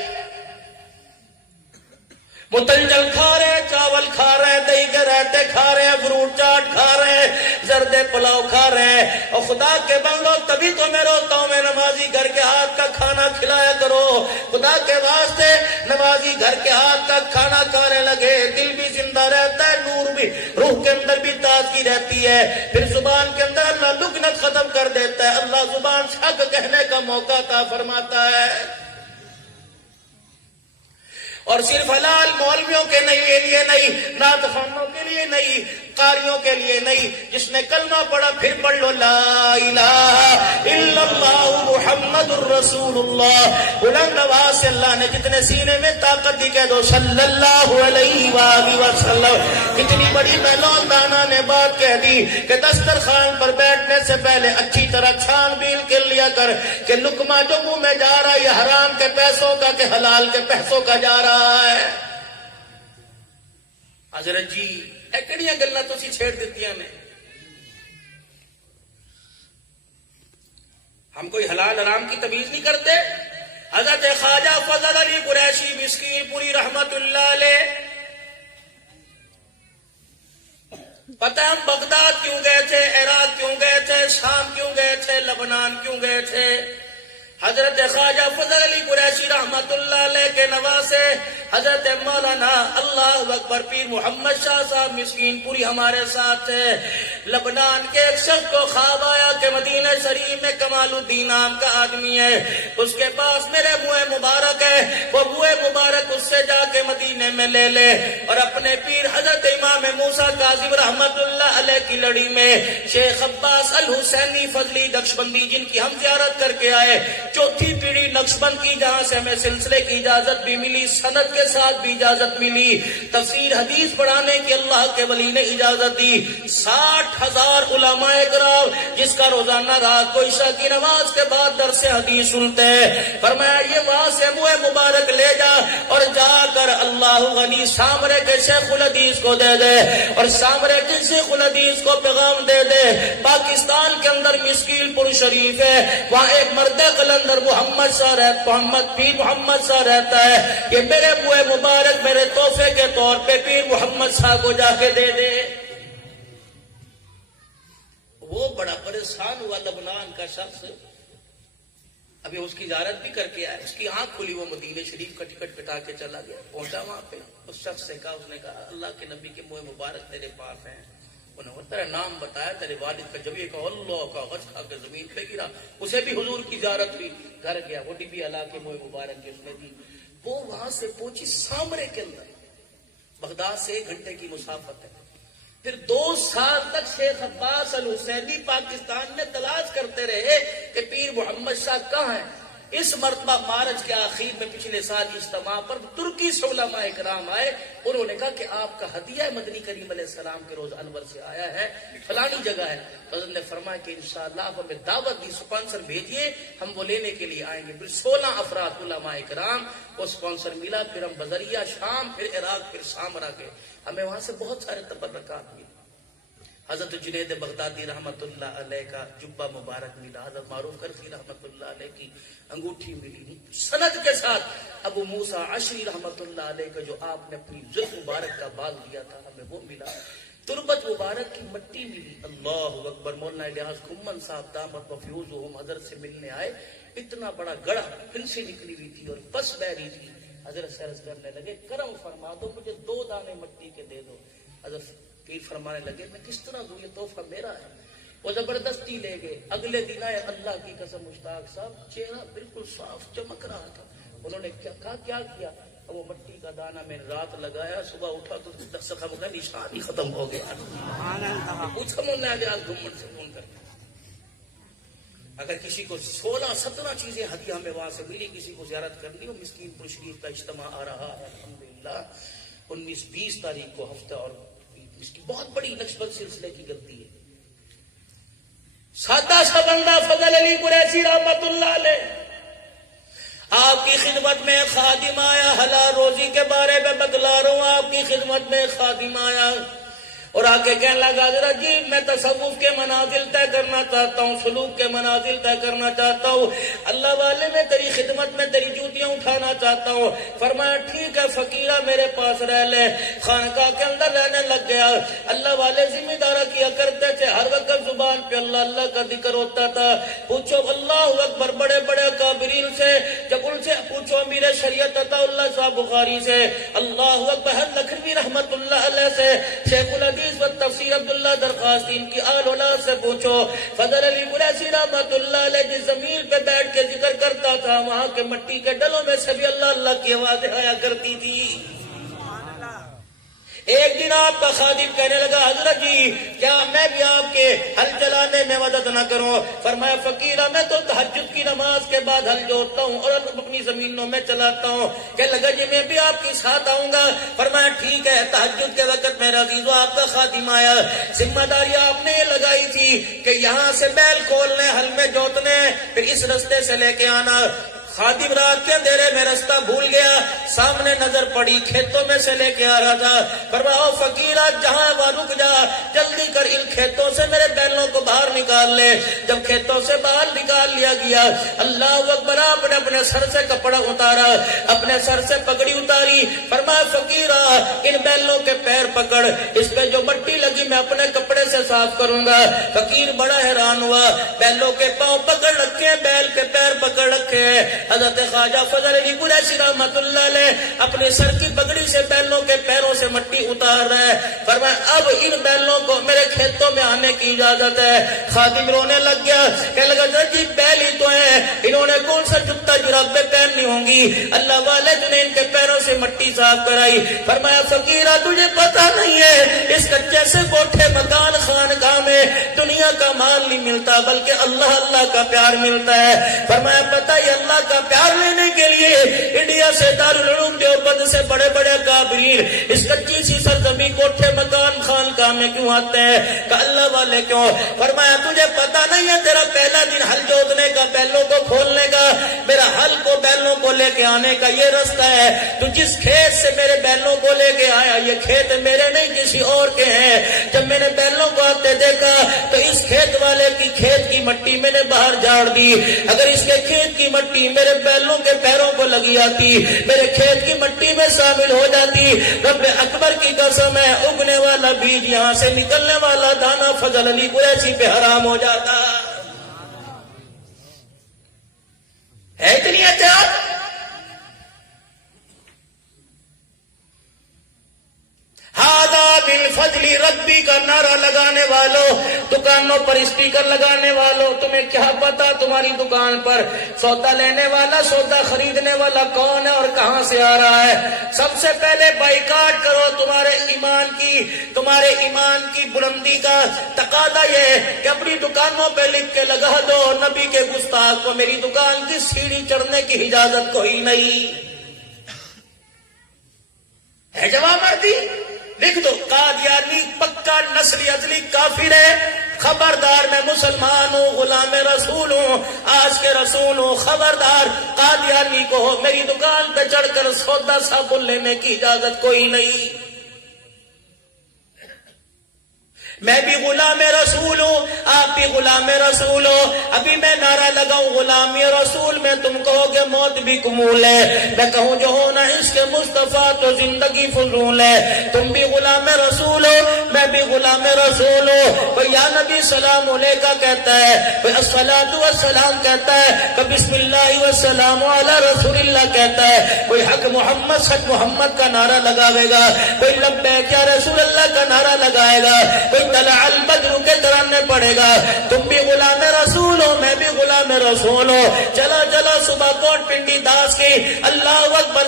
متنجل کھا رہے ہیں، چاول کھا رہے ہیں، دہی کے رائتے کھا رہے ہیں، فروٹ چاٹ کھا رہے ہیں، زردے پلاؤ کھا رہے ہیں. اور خدا کے بندو تبھی تو میں روتا ہوں میں نمازی گھر کے ہاتھ کا کھانا کھلایا کرو. خدا کے واسطے نمازی گھر کے ہاتھ کا کھانا کھانے لگے، دل بھی زندہ رہتا ہے، نور بھی روح کے اندر بھی تازگی رہتی ہے. پھر زبان کے اندر اللہ لکنت ختم کر دیتا ہے، اللہ زبان حق کہنے کا موقع عطا فرماتا ہے. اور صرف حلال مولویوں کے لیے نہیں، نعت خوانوں کے لیے نہیں، قاریوں کے لیے نہیں. جس نے کلمہ پڑھا پھر پڑھ لو لا الہ الا اللہ محمد الرسول اللہ. بلند آواز سے اللہ نے جتنے سینے میں طاقت دی کہہ دو صلی اللہ علیہ وآلہ وسلم. کتنی بڑی بہلول دانا نے بات کہہ دی کہ دسترخوان پر بیٹھنے سے پہلے اچھی طرح چھان بیل کر لیا کر کہ لقمہ جو منہ میں جا رہا ہے یہ حرام کے پیسوں کا کہ حلال کے پیسوں کا جا رہا ہے. حضرت جی ایکڑیاں گلاں تو چھیڑ دیتی ہیں. ہم کوئی حلال حرام کی تمیز نہیں کرتے. حضرت خواجہ فضل علی قریشی مسکین پوری رحمت اللہ علیہ، پتہ ہم بغداد کیوں گئے تھے، عراق کیوں گئے تھے، شام کیوں گئے تھے، لبنان کیوں گئے تھے؟ حضرت خواجہ فضل علی قریشی رحمت اللہ علیہ کے نواسے حضرت مولانا اللہ اکبر پیر محمد شاہ صاحب مسکین پوری ہمارے ساتھ ہے. لبنان کے ایک شخص کو خواب آیا کہ مدینہ شریف میں کمال الدین نام کا آدمی ہے، اس کے پاس میرے منہ مبارک ہے، وہ منہ مبارک اس سے جا کے مدینے میں لے لے اور اپنے پیر حضرت امام موسیٰ کاظم رحمت اللہ علیہ کی لڑی میں شیخ عباس الحسینی فضلی نقشبندی جن کی ہم زیارت کر کے آئے، چوتھی پیڑھی نقشبند کی، جہاں سے ہمیں سلسلے کی اجازت بھی ملی، سند کے ساتھ بھی اجازت ملی، تفسیر حدیث پڑھانے کی اللہ کے ولی نے اجازت دی. 60,000 علماء کرام جس کا روزانہ رات کو عشاء کی نماز کے بعد درس حدیث سنتے ہیں. فرمایا یہ وہاں سے منہ مبارک لے جا اور جا کر اللہ غنی سامرے کے شیخ الحدیث کو دے دے اور سامرے کے شیخ الحدیث کو پیغام دے دے. پاکستان کے اندر مسکیل پور شریف ہے، وہاں ایک مرد قلندر محمد صاحب رہتا ہے، کہ میرے منہ مبارک میرے تحفے کے طور پہ پیر محمد صاحب کو جا کے دے دے. وہ بڑا پریشان ہوا لبنان کا شخص، ابھی اس کی زیارت بھی کر کے آئے، اس کی آنکھ کھلی، وہ مدینہ شریف کا ٹکٹ کٹا کے چلا گیا، پہنچا وہاں پہ، اس شخص سے کہا، اس نے کہا اللہ کے نبی کے منہ مبارک تیرے پاس ہیں، انہوں نے تیرا نام بتایا، تیرے والد کا، جب یہ کہا اللہ کا غش کھا کے زمین پہ گرا، اسے بھی حضور کی زیارت ہوئی، گھر گیا، وہ ڈبی اللہ کے منہ مبارک کی اس نے دی، وہ وہاں سے پہنچی سامرے کے اندر، بغداد سے 1 گھنٹے کی مسافت ہے، پھر 2 سال تک شیخ عباس الحسینی پاکستان میں تلاش کرتے رہے کہ پیر محمد شاہ کہاں ہیں۔ اس مرتبہ مارچ کے آخر میں پچھلے سال اجتماع پر ترکی سے علماء اکرام آئے، انہوں نے کہا کہ آپ کا ہدیہ مدنی کریم علیہ السلام کے روز انور سے آیا ہے، فلانی جگہ ہے، تو حضرت نے فرمایا کہ انشاءاللہ آپ ہمیں دعوت دی، سپانسر بھیجیے، ہم وہ لینے کے لیے آئیں گے۔ پھر 16 افراد علماء اکرام کو سپانسر ملا، پھر ہم بذریعہ شام، پھر عراق، پھر سامرا گئے، ہمیں وہاں سے بہت سارے تبرکات ملے۔ حضرت جنید بغدادی رحمت اللہ علیہ کا جبہ مبارک ملا، حضرت معروف کرفی رحمت اللہ علیہ کی انگوٹھی ملی، سند کے ساتھ ابو موسیٰ عشری رحمت اللہ علیہ کا جو آپ نے اپنی زلف مبارک کا بال دیا تھا، ہمیں وہ ملا، تربت مبارک کی مٹی ملی، اللہ اکبر۔ مولانا الیاس کھمن صاحب دامت وفیوزہم حضرت سے ملنے آئے، اتنا بڑا گڑھا پھر سے نکلی ہوئی تھی اور بس بہ رہی تھی، حضرت سے عرض کرنے لگے کرم فرما دو، مجھے 2 دانے مٹی کے دے دو۔ حضرت پیر فرمانے لگے میں کس طرح دوں، یہ تحفہ میرا ہے۔ وہ زبردستی لے گئے۔ اگلے دن آئے، اللہ کی قسم مشتاق صاحب چہرہ بالکل صاف چمک رہا تھا، انہوں نے کیا کیا، وہ مٹی کا دانہ میں رات لگایا، صبح اٹھا تو زخم کا نشان ہی ختم ہو گیا۔ پوچھا مولانا الیاس گھمنڈ سے فون کر کے، اگر کسی کو 16-17 چیزیں ہدیہ میں وہاں سے ملی، کسی کو زیارت کرنی ہو، مسکین پور شریف کا اجتماع آ رہا ہے الحمدللہ 19-20 تاریخ کو ہفتہ، اور اس کی بہت بڑی نقشبند سلسلے کی غلطی ہے۔ سادہ سا بندہ فضل علی قریشی رحمت اللہ علیہ آپ کی خدمت میں خادم آیا، حلال روزی کے بارے میں بتلا رہا ہوں، آپ کی خدمت میں خادم آیا اور آ کے کہنے لگا حضرت جی میں تصوف کے منازل طے کرنا چاہتا ہوں، سلوک کے منازل طے کرنا چاہتا ہوں، اللہ والے میں تیری خدمت میں تیری جوتیاں اٹھانا چاہتا ہوں۔ فرمایا ٹھیک ہے فقیرہ میرے پاس رہ لے۔ خانقاہ کے اندر رہنے لگ گیا۔ اللہ والے ذمہ دارہ کیا کرتے تھے، ہر وقت زبان پہ اللہ اللہ کا ذکر ہوتا تھا۔ پوچھو اللہ اکبر بڑے بڑے کابرین سے، جب ان سے پوچھو امیر شریعت عطا اللہ صاحب بخاری سے، اللہ اکبر لکھنوی رحمت اللہ علیہ سے، شیخ الحدیث و تفسیر عبداللہ درخواست ان کی آل اولاد سے پوچھو، فضل علی قریشی رحمت اللہ علیہ جس زمین پہ بیٹھ کے ذکر کرتا تھا، وہاں کے مٹی کے ڈلوں میں سے بھی اللہ اللہ کی آوازیں آیا کرتی تھی۔ ایک دن آپ کا خادم کہنے لگا حضرت جی کیا میں بھی آپ کے ہل چلانے میں مدد نہ کروں؟ فرمایا فقیرہ میں تو تہجد کی نماز کے بعد ہل جوڑتا ہوں اور اپنی زمینوں میں چلاتا ہوں۔ کہنے لگا جی میں بھی آپ کے ساتھ آؤں گا۔ فرمایا ٹھیک ہے۔ تہجد کے وقت میرا عزیزو آپ کا خادم آیا، ذمہ داری آپ نے یہ لگائی تھی کہ یہاں سے بیل کھولنے، ہل میں جوتنے، پھر اس رستے سے لے کے آنا۔ خادم رات کے اندھیرے میں رستہ بھول گیا، سامنے نظر پڑی کھیتوں میں سے لے کے آ رہا تھا۔ فرمایا فقیرہ جہاں وہ رک جا، جلدی کر ان کھیتوں سے میرے بیلوں کو باہر نکال لے۔ جب کھیتوں سے باہر نکال لیا گیا، اللہ اکبر آپ نے اپنے سر سے کپڑا اتارا، اپنے سر سے پگڑی اتاری۔ فرمایا فقیرہ ان بیلوں کے پیر پکڑ، اس پہ جو مٹی لگی میں اپنے کپڑے سے صاف کروں گا۔ فقیر بڑا حیران ہوا، بیلوں کے پاؤں پکڑ رکھے، بیل کے پیر پکڑ رکھے۔ حضرت خواجہ فضل علی قریشی رحمت اللہ علیہ اپنے سر کی پگڑی سے بیلوں کے پیروں سے مٹی اتار رہے۔ فرمایا اب ان بیلوں کو میرے کھیتوں میں آنے کی اجازت ہے۔ خادم رونے لگ گیا، کہنے لگا جی بیل ہی تو ہیں، انہوں نے کون سا جوتا جرابیں پہننی ہوں گی؟ اللہ والے نے ان کے پیروں سے مٹی صاف کرائی۔ فرمایا فقیرہ تجھے پتا نہیں ہے اس کچے سے کوٹھے مکان خانقاہ میں دنیا کا مال نہیں ملتا بلکہ اللہ اللہ کا پیار ملتا ہے۔ فرمایا پتہ ہی اللہ کا پیار لینے کے لیے انڈیا سے دارالعلوم دیوبند سے بڑے بڑے کابرین اس کچی سی سرزمین کوٹھے مکان خانقاہ میں کیوں آتے ہیں؟ کہ اللہ والے کیوں؟ فرمایا تجھے پتا نہیں ہے تیرا پہلا دن ہل جوتنے کا، بیلوں کو کھولنے کا، میرا ہل کو بیلوں کو لے کے آنے کا یہ رستہ ہے۔ تو جس کھیت سے میرے بیلوں کو لے کے آیا یہ کھیت میرے نہیں کسی اور کے ہیں۔ جب میں نے بیلوں کو آتے دیکھا تو اس کھیت والے کی کھیت کی مٹی میں نے باہر جھاڑ دی۔ اگر اس کے کھیت کی مٹی میرے بیلوں کے پیروں کو لگی آتی، میرے کھیت کی مٹی میں شامل ہو جاتی، رب اکبر کی قسم ہے اگنے والا بیج یہاں سے نکلنے والا دانا فضل علی قریشی پہ حرام ہو جاتا۔ فضلی ربی کا نعرہ لگانے والوں، دکانوں پر اسپیکر لگانے والوں، تمہیں کیا پتا تمہاری دکان پر سودا لینے والا، سودا خریدنے والا کون ہے اور کہاں سے آ رہا ہے؟ سب سے پہلے بائیکاٹ کرو۔ تمہارے ایمان کی بلندی کا تقاضا یہ ہے کہ اپنی دکانوں پہ لکھ کے لگا دو، نبی کے گستاخ کو میری دکان کی سیڑھی چڑھنے کی اجازت کوئی نہیں ہے۔ جواب مردی لکھ دو، قادیانی پکا نسلی ازلی کافر ہے، خبردار میں مسلمان ہوں، غلام رسول ہوں، آج کے رسول ہوں، خبردار قادیانی کو ہو میری دکان پہ چڑھ کر سودا صابن لینے کی اجازت کوئی نہیں۔ میں بھی غلام رسول ہوں، آپ بھی غلام رسول ہو۔ ابھی میں نعرہ لگاؤں غلام رسول میں، تم کہو گے موت بھی قبول ہے، میں کہوں جو ہونا عشق مصطفیٰ تو زندگی فضول ہے۔ تم بھی غلام رسول ہو، میں بھی غلام رسول ہوں۔ کوئی یا نبی سلام علیکہ کہتا ہے، کوئی الصلاۃ والسلام کہتا ہے، کوئی بسم اللہ والسلام علی رسول اللہ کہتا ہے، کوئی حق محمد سچ محمد کا نعرہ لگاوے گا، کوئی لبیک یا رسول اللہ کا نعرہ لگائے گا، کوئی طلع البدر کے ترانے پڑے گا۔ تم بھی غلام رسول ہو، میں بھی غلام رسول ہو۔ چلو چلو صبح کوٹ پنڈی داس کی اللہ اکبر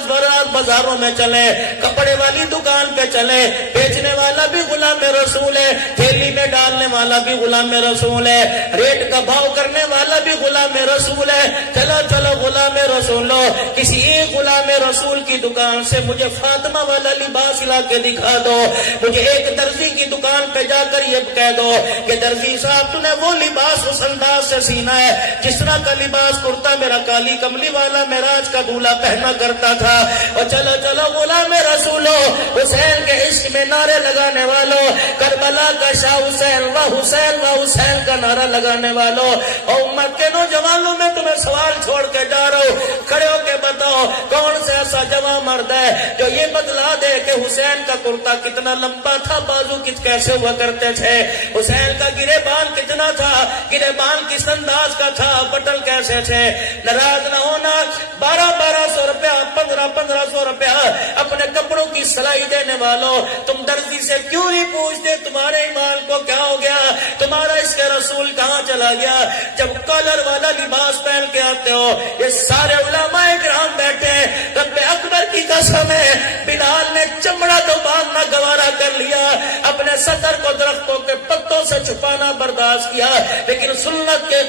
بازاروں میں چلے، کپڑے والی دکان پہ چلے، بیچنے والا بھی غلام رسول ہے، تھیلی میں ڈالنے والا بھی غلام رسول ہے، ریٹ کا بھاؤ کرنے والا بھی غلام رسول ہے۔ چلو چلو غلام رسول ہو، کسی ایک غلام رسول کی دکان سے مجھے فاطمہ والا لباس لا کے دکھا دو، مجھے ایک درزی کی دکان پہ جا کر یہ کہہ دو کہ درزی صاحب تو نے وہ لباس اس انداز سے سینا ہے جس طرح کا لباس کرتا میرا کالی کملی والا معراج کا دولہا پہنا کرتا تھا۔ اور چلو چلو غلام رسولو، حسین کے عشق میں نعرے لگانے والوں، کربلا کا شاہ حسین و حسین و حسین کا نعرہ لگانے والوں، اور امت کے نوجوانوں میں تمہیں سوال چھوڑ کے جا رہا ہوں، کھڑے ہو کے بتاؤ کون سے ایسا جوان مرد ہے جو یہ بتلا دے کہ حسین کا کرتا کتنا لمبا تھا، بازو کیسے ہوا کرتے تھے، حسین کا گرے بان کتنا تھا، گرے بان کس انداز کا تھا، بٹل کیسے تھے۔ ناراض نہ ہونا، 1200 روپیہ 1500 روپیہ اپنے کپڑوں کی سلائی دینے والوں، تم درزی سے کیوں نہیں پوچھتے تمہارے ایمان کو کیا ہو گیا، تمہارا اس کے رسول کہاں چلا گیا؟ جب کالر والا لباس پہن کے آتے ہو، یہ سارے علماء کرام بیٹھے ہیں، رب اکبر کی قسم ہے بلال نے چمڑا تو باندھنا گوارا کر لیا، اپنے سطر کو درختوں کے پتوں سے چھپانا برداشت کیا، لیکن سنت کے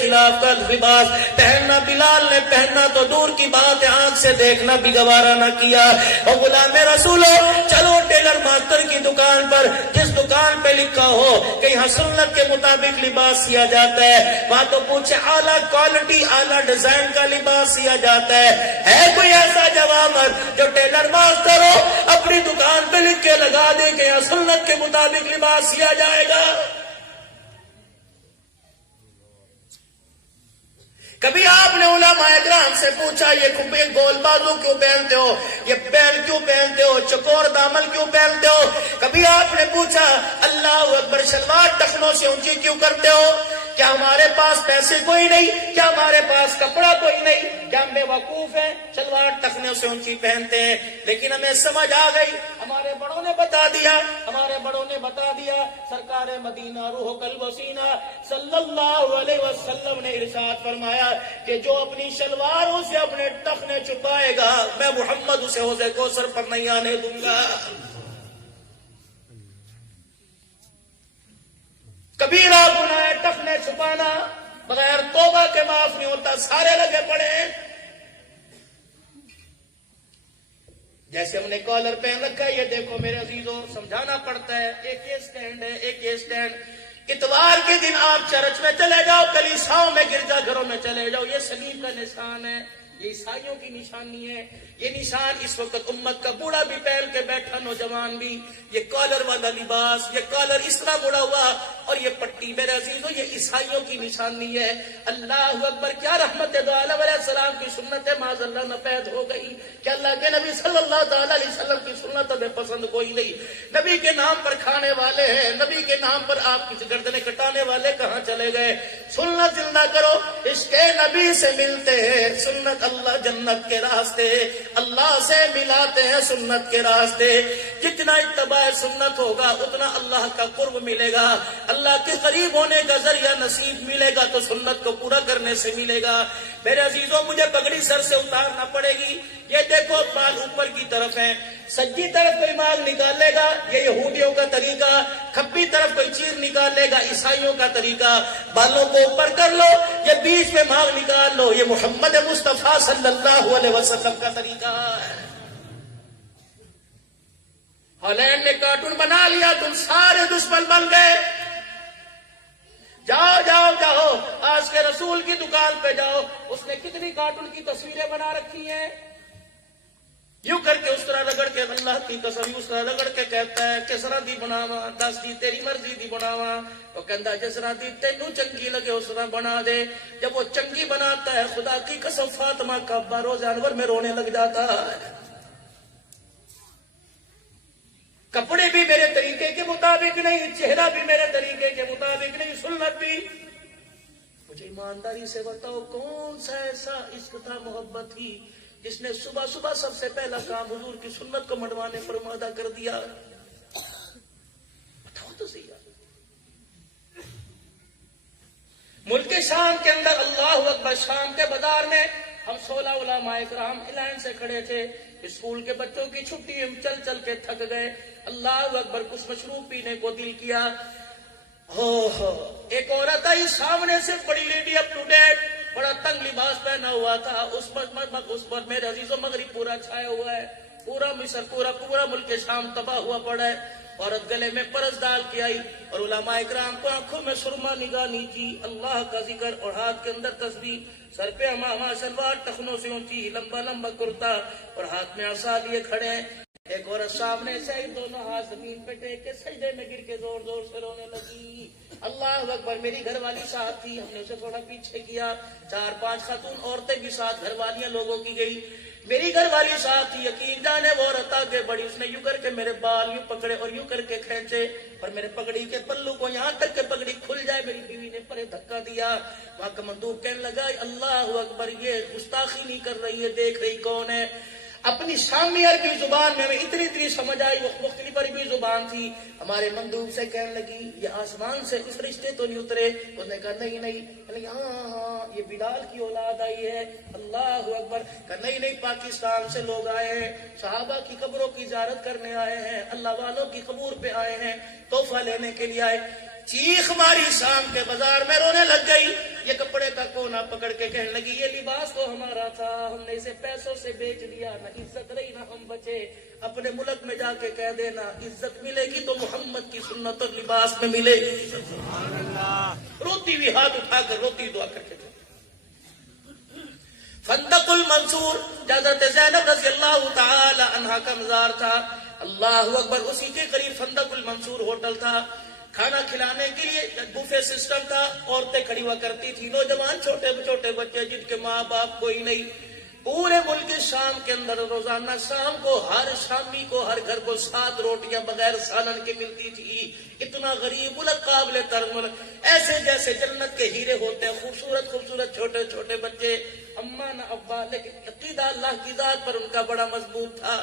خلاف کا لباس پہننا بلال نے پہننا تو دور کی بات ہے، آنکھ سے دیکھنا بھی گوارا نہ کیا۔ اور غلام رسولو، چلو ٹیلر ماسٹر کی دکان پر، جس دکان پہ لکھا ہو کہ یہاں سنت کے مطابق لباس سیا جاتا ہے، وہاں تو پوچھے اعلیٰ کوالٹی اعلیٰ ڈیزائن کا لباس سیا جاتا ہے کوئی ایسا جوان جو ٹیلر ماسٹر ہو اپنی دکان پہ لکھ کے لگا دے کہ یہاں سنت کے مطابق لباس سیا جائے گا؟ کبھی آپ نے علماء اکرام سے پوچھا یہ گول بازو کیوں پہنتے ہو، یہ بیل کیوں پہنتے ہو، چکور دامن کیوں پہنتے ہو؟ کبھی آپ نے پوچھا اللہ اکبر شلوار ٹخنوں سے اونچی کیوں کرتے ہو؟ کیا ہمارے پاس پیسے کوئی نہیں؟ کیا ہمارے پاس کپڑا کوئی نہیں؟ کیا ہم بے وقوف ہیں شلوار ٹخنوں سے اونچی پہنتے ہیں؟ لیکن ہمیں سمجھ آ گئی، ہمارے بڑوں نے بتا دیا، سرکار مدینہ روح قلب و سینہ صلی اللہ علیہ وسلم نے ارشاد فرمایا کہ جو اپنی شلواروں سے اپنے ٹخنے چھپائے گا میں محمد اسے حوض کوثر پر نہیں آنے دوں گا۔ کبیرہ گناہ ہے ٹخنے چھپانا، بغیر توبہ کے معاف نہیں ہوتا، سارے لگے پڑے ہیں۔ جیسے ہم نے کالر پہن رکھا ہے، یہ دیکھو میرے عزیزوں، سمجھانا پڑتا ہے، ایک یہ سٹینڈ ہے، ایک یہ سٹینڈ۔ اتوار کے دن آپ چرچ میں چلے جاؤ، کلیساؤں میں گرجا گھروں میں چلے جاؤ، یہ صلیب کا نشان ہے، یہ عیسائیوں کی نشانی ہے۔ یہ نشان اس وقت امت کا بوڑھا بھی پہن کے بیٹھا، نوجوان بھی، یہ کالر والا لباس، یہ کالر اس طرح بوڑھا ہوا اور یہ پٹی، میرے عزیزوں یہ عیسائیوں کی نشانی ہے۔ اللہ اکبر، کیا رحمت دو عالم علیہ السلام کی سنت معاذ اللہ ناپید ہو گئی کہ اللہ کے نبی صلی اللہ تعالی علیہ وسلم کی سنت ہمیں پسند کوئی نہیں۔ نبی کے نام پر کھانے والے ہیں، نبی کے نام پر آپ کی گردنیں کٹانے والے کہاں چلے گئے؟ سنت زندہ کرو، عشق نبی سے ملتے ہیں، سنت اللہ جنت کے راستے، اللہ سے ملاتے ہیں سنت کے راستے. جتنا اتباع سنت ہوگا اتنا اللہ کا قرب ملے گا, اللہ کے قریب ہونے کا ذریعہ نصیب ملے گا تو سنت کو پورا کرنے سے ملے گا. میرے عزیزوں, مجھے پگڑی سر سے اتارنا پڑے گی. یہ دیکھو بال اوپر کی طرف ہے, سجی طرف کوئی مال نکالے گا یہ یہودیوں کا طریقہ, کھبی طرف کوئی چیز نکالے گا عیسائیوں کا طریقہ. بالوں کو اوپر کر لو, یہ بیچ میں مال نکال لو, یہ محمد مصطفیٰ صلی اللہ علیہ وسلم کا طریقہ ہے. ہالینڈ نے کارٹون بنا لیا, تم سارے دشمن بن گئے. جاؤ جاؤ جاؤ, آج کے رسول کی دکان پہ جاؤ, اس نے کتنی کارٹون کی تصویریں بنا رکھی ہیں. یوں کر کے اس طرح رگڑ کے, اللہ کی قسم اس طرح رگڑ کے کہتا ہے کس طرح دی بناوا, دس دی تیری مرضی دی بناوا. وہ کہندا جس طرح دی تینوں چنگی لگے اس طرح بنا دے. جب وہ چنگی بناتا ہے خدا کی قسم فاطمہ کا ابا روز انور میں رونے لگ جاتا ہے. کپڑے بھی میرے طریقے کے مطابق نہیں, چہرہ بھی میرے طریقے کے مطابق نہیں, سنت بھی. مجھے ایمانداری سے بتاؤ کون سا ایسا عشق تھا, محبت تھی, جس نے صبح صبح سب سے پہلا کام حضور کی سنت کو منڈوانے پر آمادہ کر دیا؟ بتاؤ تو صحیح. ملک شام کے اندر اللہ اکبر, شام کے بازار میں ہم 16 علماء کرام لائن سے کھڑے تھے. اسکول کے بچوں کی چھٹی, ہم چل چل کے تھک گئے. اللہ اکبر, کچھ مشروب پینے کو دل کیا. ایک عورت آئی سامنے سے, بڑی لیڈی اپ ٹو ڈیٹ, بڑا تنگ لباس پہنا ہوا تھا. اس پر میرے عزیزوں مغرب پورا چھایا ہوا ہے, پورا مصر پورا ملک شام تباہ ہوا پڑا ہے. عورت گلے میں پرس ڈال کے آئی اور علماء اکرام کو آنکھوں میں سرما نگاہی کی, اللہ کا ذکر اور ہاتھ کے اندر تسبیح, سر پہ امامہ شلوار ٹخنوں سے اونچی, لمبا لمبا کرتا اور ہاتھ میں عصا لیے کھڑے ہیں. ایک عورت سامنے سے آئی, دونوں ہاتھ زمین پہ ٹیک کے سجدے میں گر کے زور زور سے رونے لگی. اللہ اکبر. میری گھر والی ساتھ تھی, ہم نے اسے تھوڑا پیچھے کیا. 4-5 خاتون عورتیں بھی ساتھ, گھر والیاں لوگوں کی گئی. میری گھر والی ساتھ تھی, یقین جانے وہ عورت آگے بڑی, اس نے یوں کر کے میرے بال یوں پکڑے اور یوں کر کے کھینچے اور میرے پگڑی کے پلو کو یہاں تک کہ پگڑی کھل جائے میری بیوی نے پرے دھکا دیا. وہاں کا مندوب کہنے لگا اللہ اکبر, یہ گستاخی نہیں کر رہی ہے, دیکھ رہی کون ہے. اپنی شامی عربی زبان میں ہمیں اتنی سمجھ آئی, وہ مختلف عربی زبان تھی. ہمارے مندوب سے کہنے لگی یہ آسمان سے اس رشتے تو نہیں اترے؟ اس نے کہا نہیں. ہاں یہ بلال کی اولاد آئی ہے. اللہ اکبر. کہا نہیں پاکستان سے لوگ آئے ہیں, صحابہ کی قبروں کی زیارت کرنے آئے ہیں, اللہ والوں کی قبور پہ آئے ہیں, تحفہ لینے کے لیے آئے. چیخ ماری, شام کے بازار میں رونے لگ گئی. یہ کپڑے کا کونا پکڑ کے کہنے لگی یہ لباس تو ہمارا تھا, ہم نے اسے پیسوں سے بیچ دیا, نہ عزت رہی نہ ہم بچے. اپنے ملک میں جا کے کہہ دینا عزت ملے گی تو محمد کی سنت اور لباس میں ملے گی. روتی ہوئی ہاتھ اٹھا کر روتی دعا کر کے فندق المنصور, حضرت زینب رضی اللہ تعالی عنہا کا مزار تھا. اللہ اکبر. اسی کے قریب فندق المنصور ہوٹل تھا. کھانا کھلانے کے لیے بوفے سسٹم تھا, عورتیں کھڑی ہوا کرتی تھی, نوجوان چھوٹے بچے جن کے ماں باپ کوئی نہیں. پورے ملک شام کے اندر روزانہ شام کو ہر شامی کو ہر گھر کو 7 روٹیاں بغیر سالن کے ملتی تھی. اتنا غریب ملک, قابل تر ملک, ایسے جیسے جنت کے ہیرے ہوتے ہیں, خوبصورت چھوٹے بچے, اماں نہ ابا, لیکن عقیدہ اللہ کی ذات پر ان کا بڑا مضبوط تھا.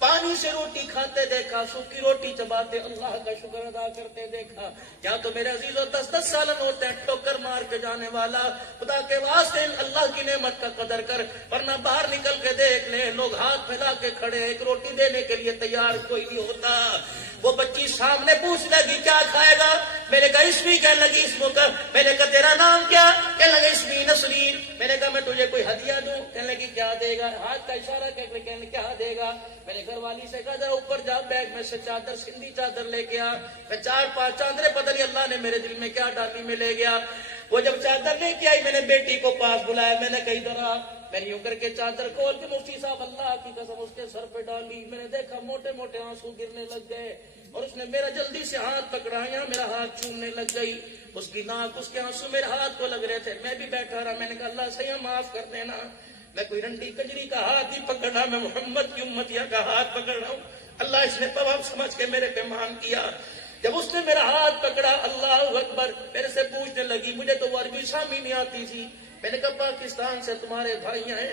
پانی سے روٹی کھاتے دیکھا, سوکھی روٹی چباتے اللہ کا شکر ادا کرتے دیکھا. یا تو میرے عزیزوں 10 سالن ہوتے ہیں, ٹوکر مار کے جانے والا. خدا کے واسطے اللہ کی نعمت کا قدر کر, ورنہ باہر نکل کے دیکھ لیں لوگ ہاتھ پھیلا کے کھڑے, ایک روٹی دینے کے لیے تیار کوئی نہیں ہوتا. وہ بچی سامنے پوچھ لگی کیا کھائے گا؟ میں نے کہا اسمی. کہنے لگی اسمو کا. میں نے کہا تیرا نام کیا؟ کہنے لگا اسمی نسرین. میں نے کہا میں تجھے کوئی ہدیہ دوں؟ کہنے لگی کیا دے گا؟ ہاتھ کا اشارہ کر کے کہنے کیا دے گا؟ میں نے گھر والی سے کہا ذرا اوپر جا, بیگ میں سے چادر, سندھی چادر لے کے آ. میں 4-5 چادریں, پتہ نہیں اللہ نے میرے دل میں کیا ڈالی, میں لے گیا. وہ جب چادر لے کے آئی, میں نے بیٹی کو پاس بلایا, میں نے کہا ادھر آ. میں نے یوں کر کے چادر کھول کے مفتی صاحب اللہ کی قسم اس کے سر پہ ڈالی. میں نے دیکھا موٹے آنسو گرنے لگ گئے اور اس نے میرا جلدی سے ہاتھ پکڑا, یہاں میرا ہاتھ چومنے لگ گئی. اس کی ناک, اس کے آنسو میرے ہاتھ کو لگ رہے تھے. میں بھی بیٹھا رہا. میں نے کہا اللہ سیاں معاف کر دینا, میں کوئی رنڈی کجری کا ہاتھ ہی پکڑ رہا, میں محمد کی امتیہ کا ہاتھ پکڑ رہا ہوں. اللہ اس نے پواب سمجھ کے میرے پہ مان کیا. جب اس نے میرا ہاتھ پکڑا, اللہ اکبر, میرے سے پوچھنے لگی, مجھے تو وہ عربی شامی نہیں آتی تھی. میں نے کہا پاکستان سے تمہارے بھائی ہیں,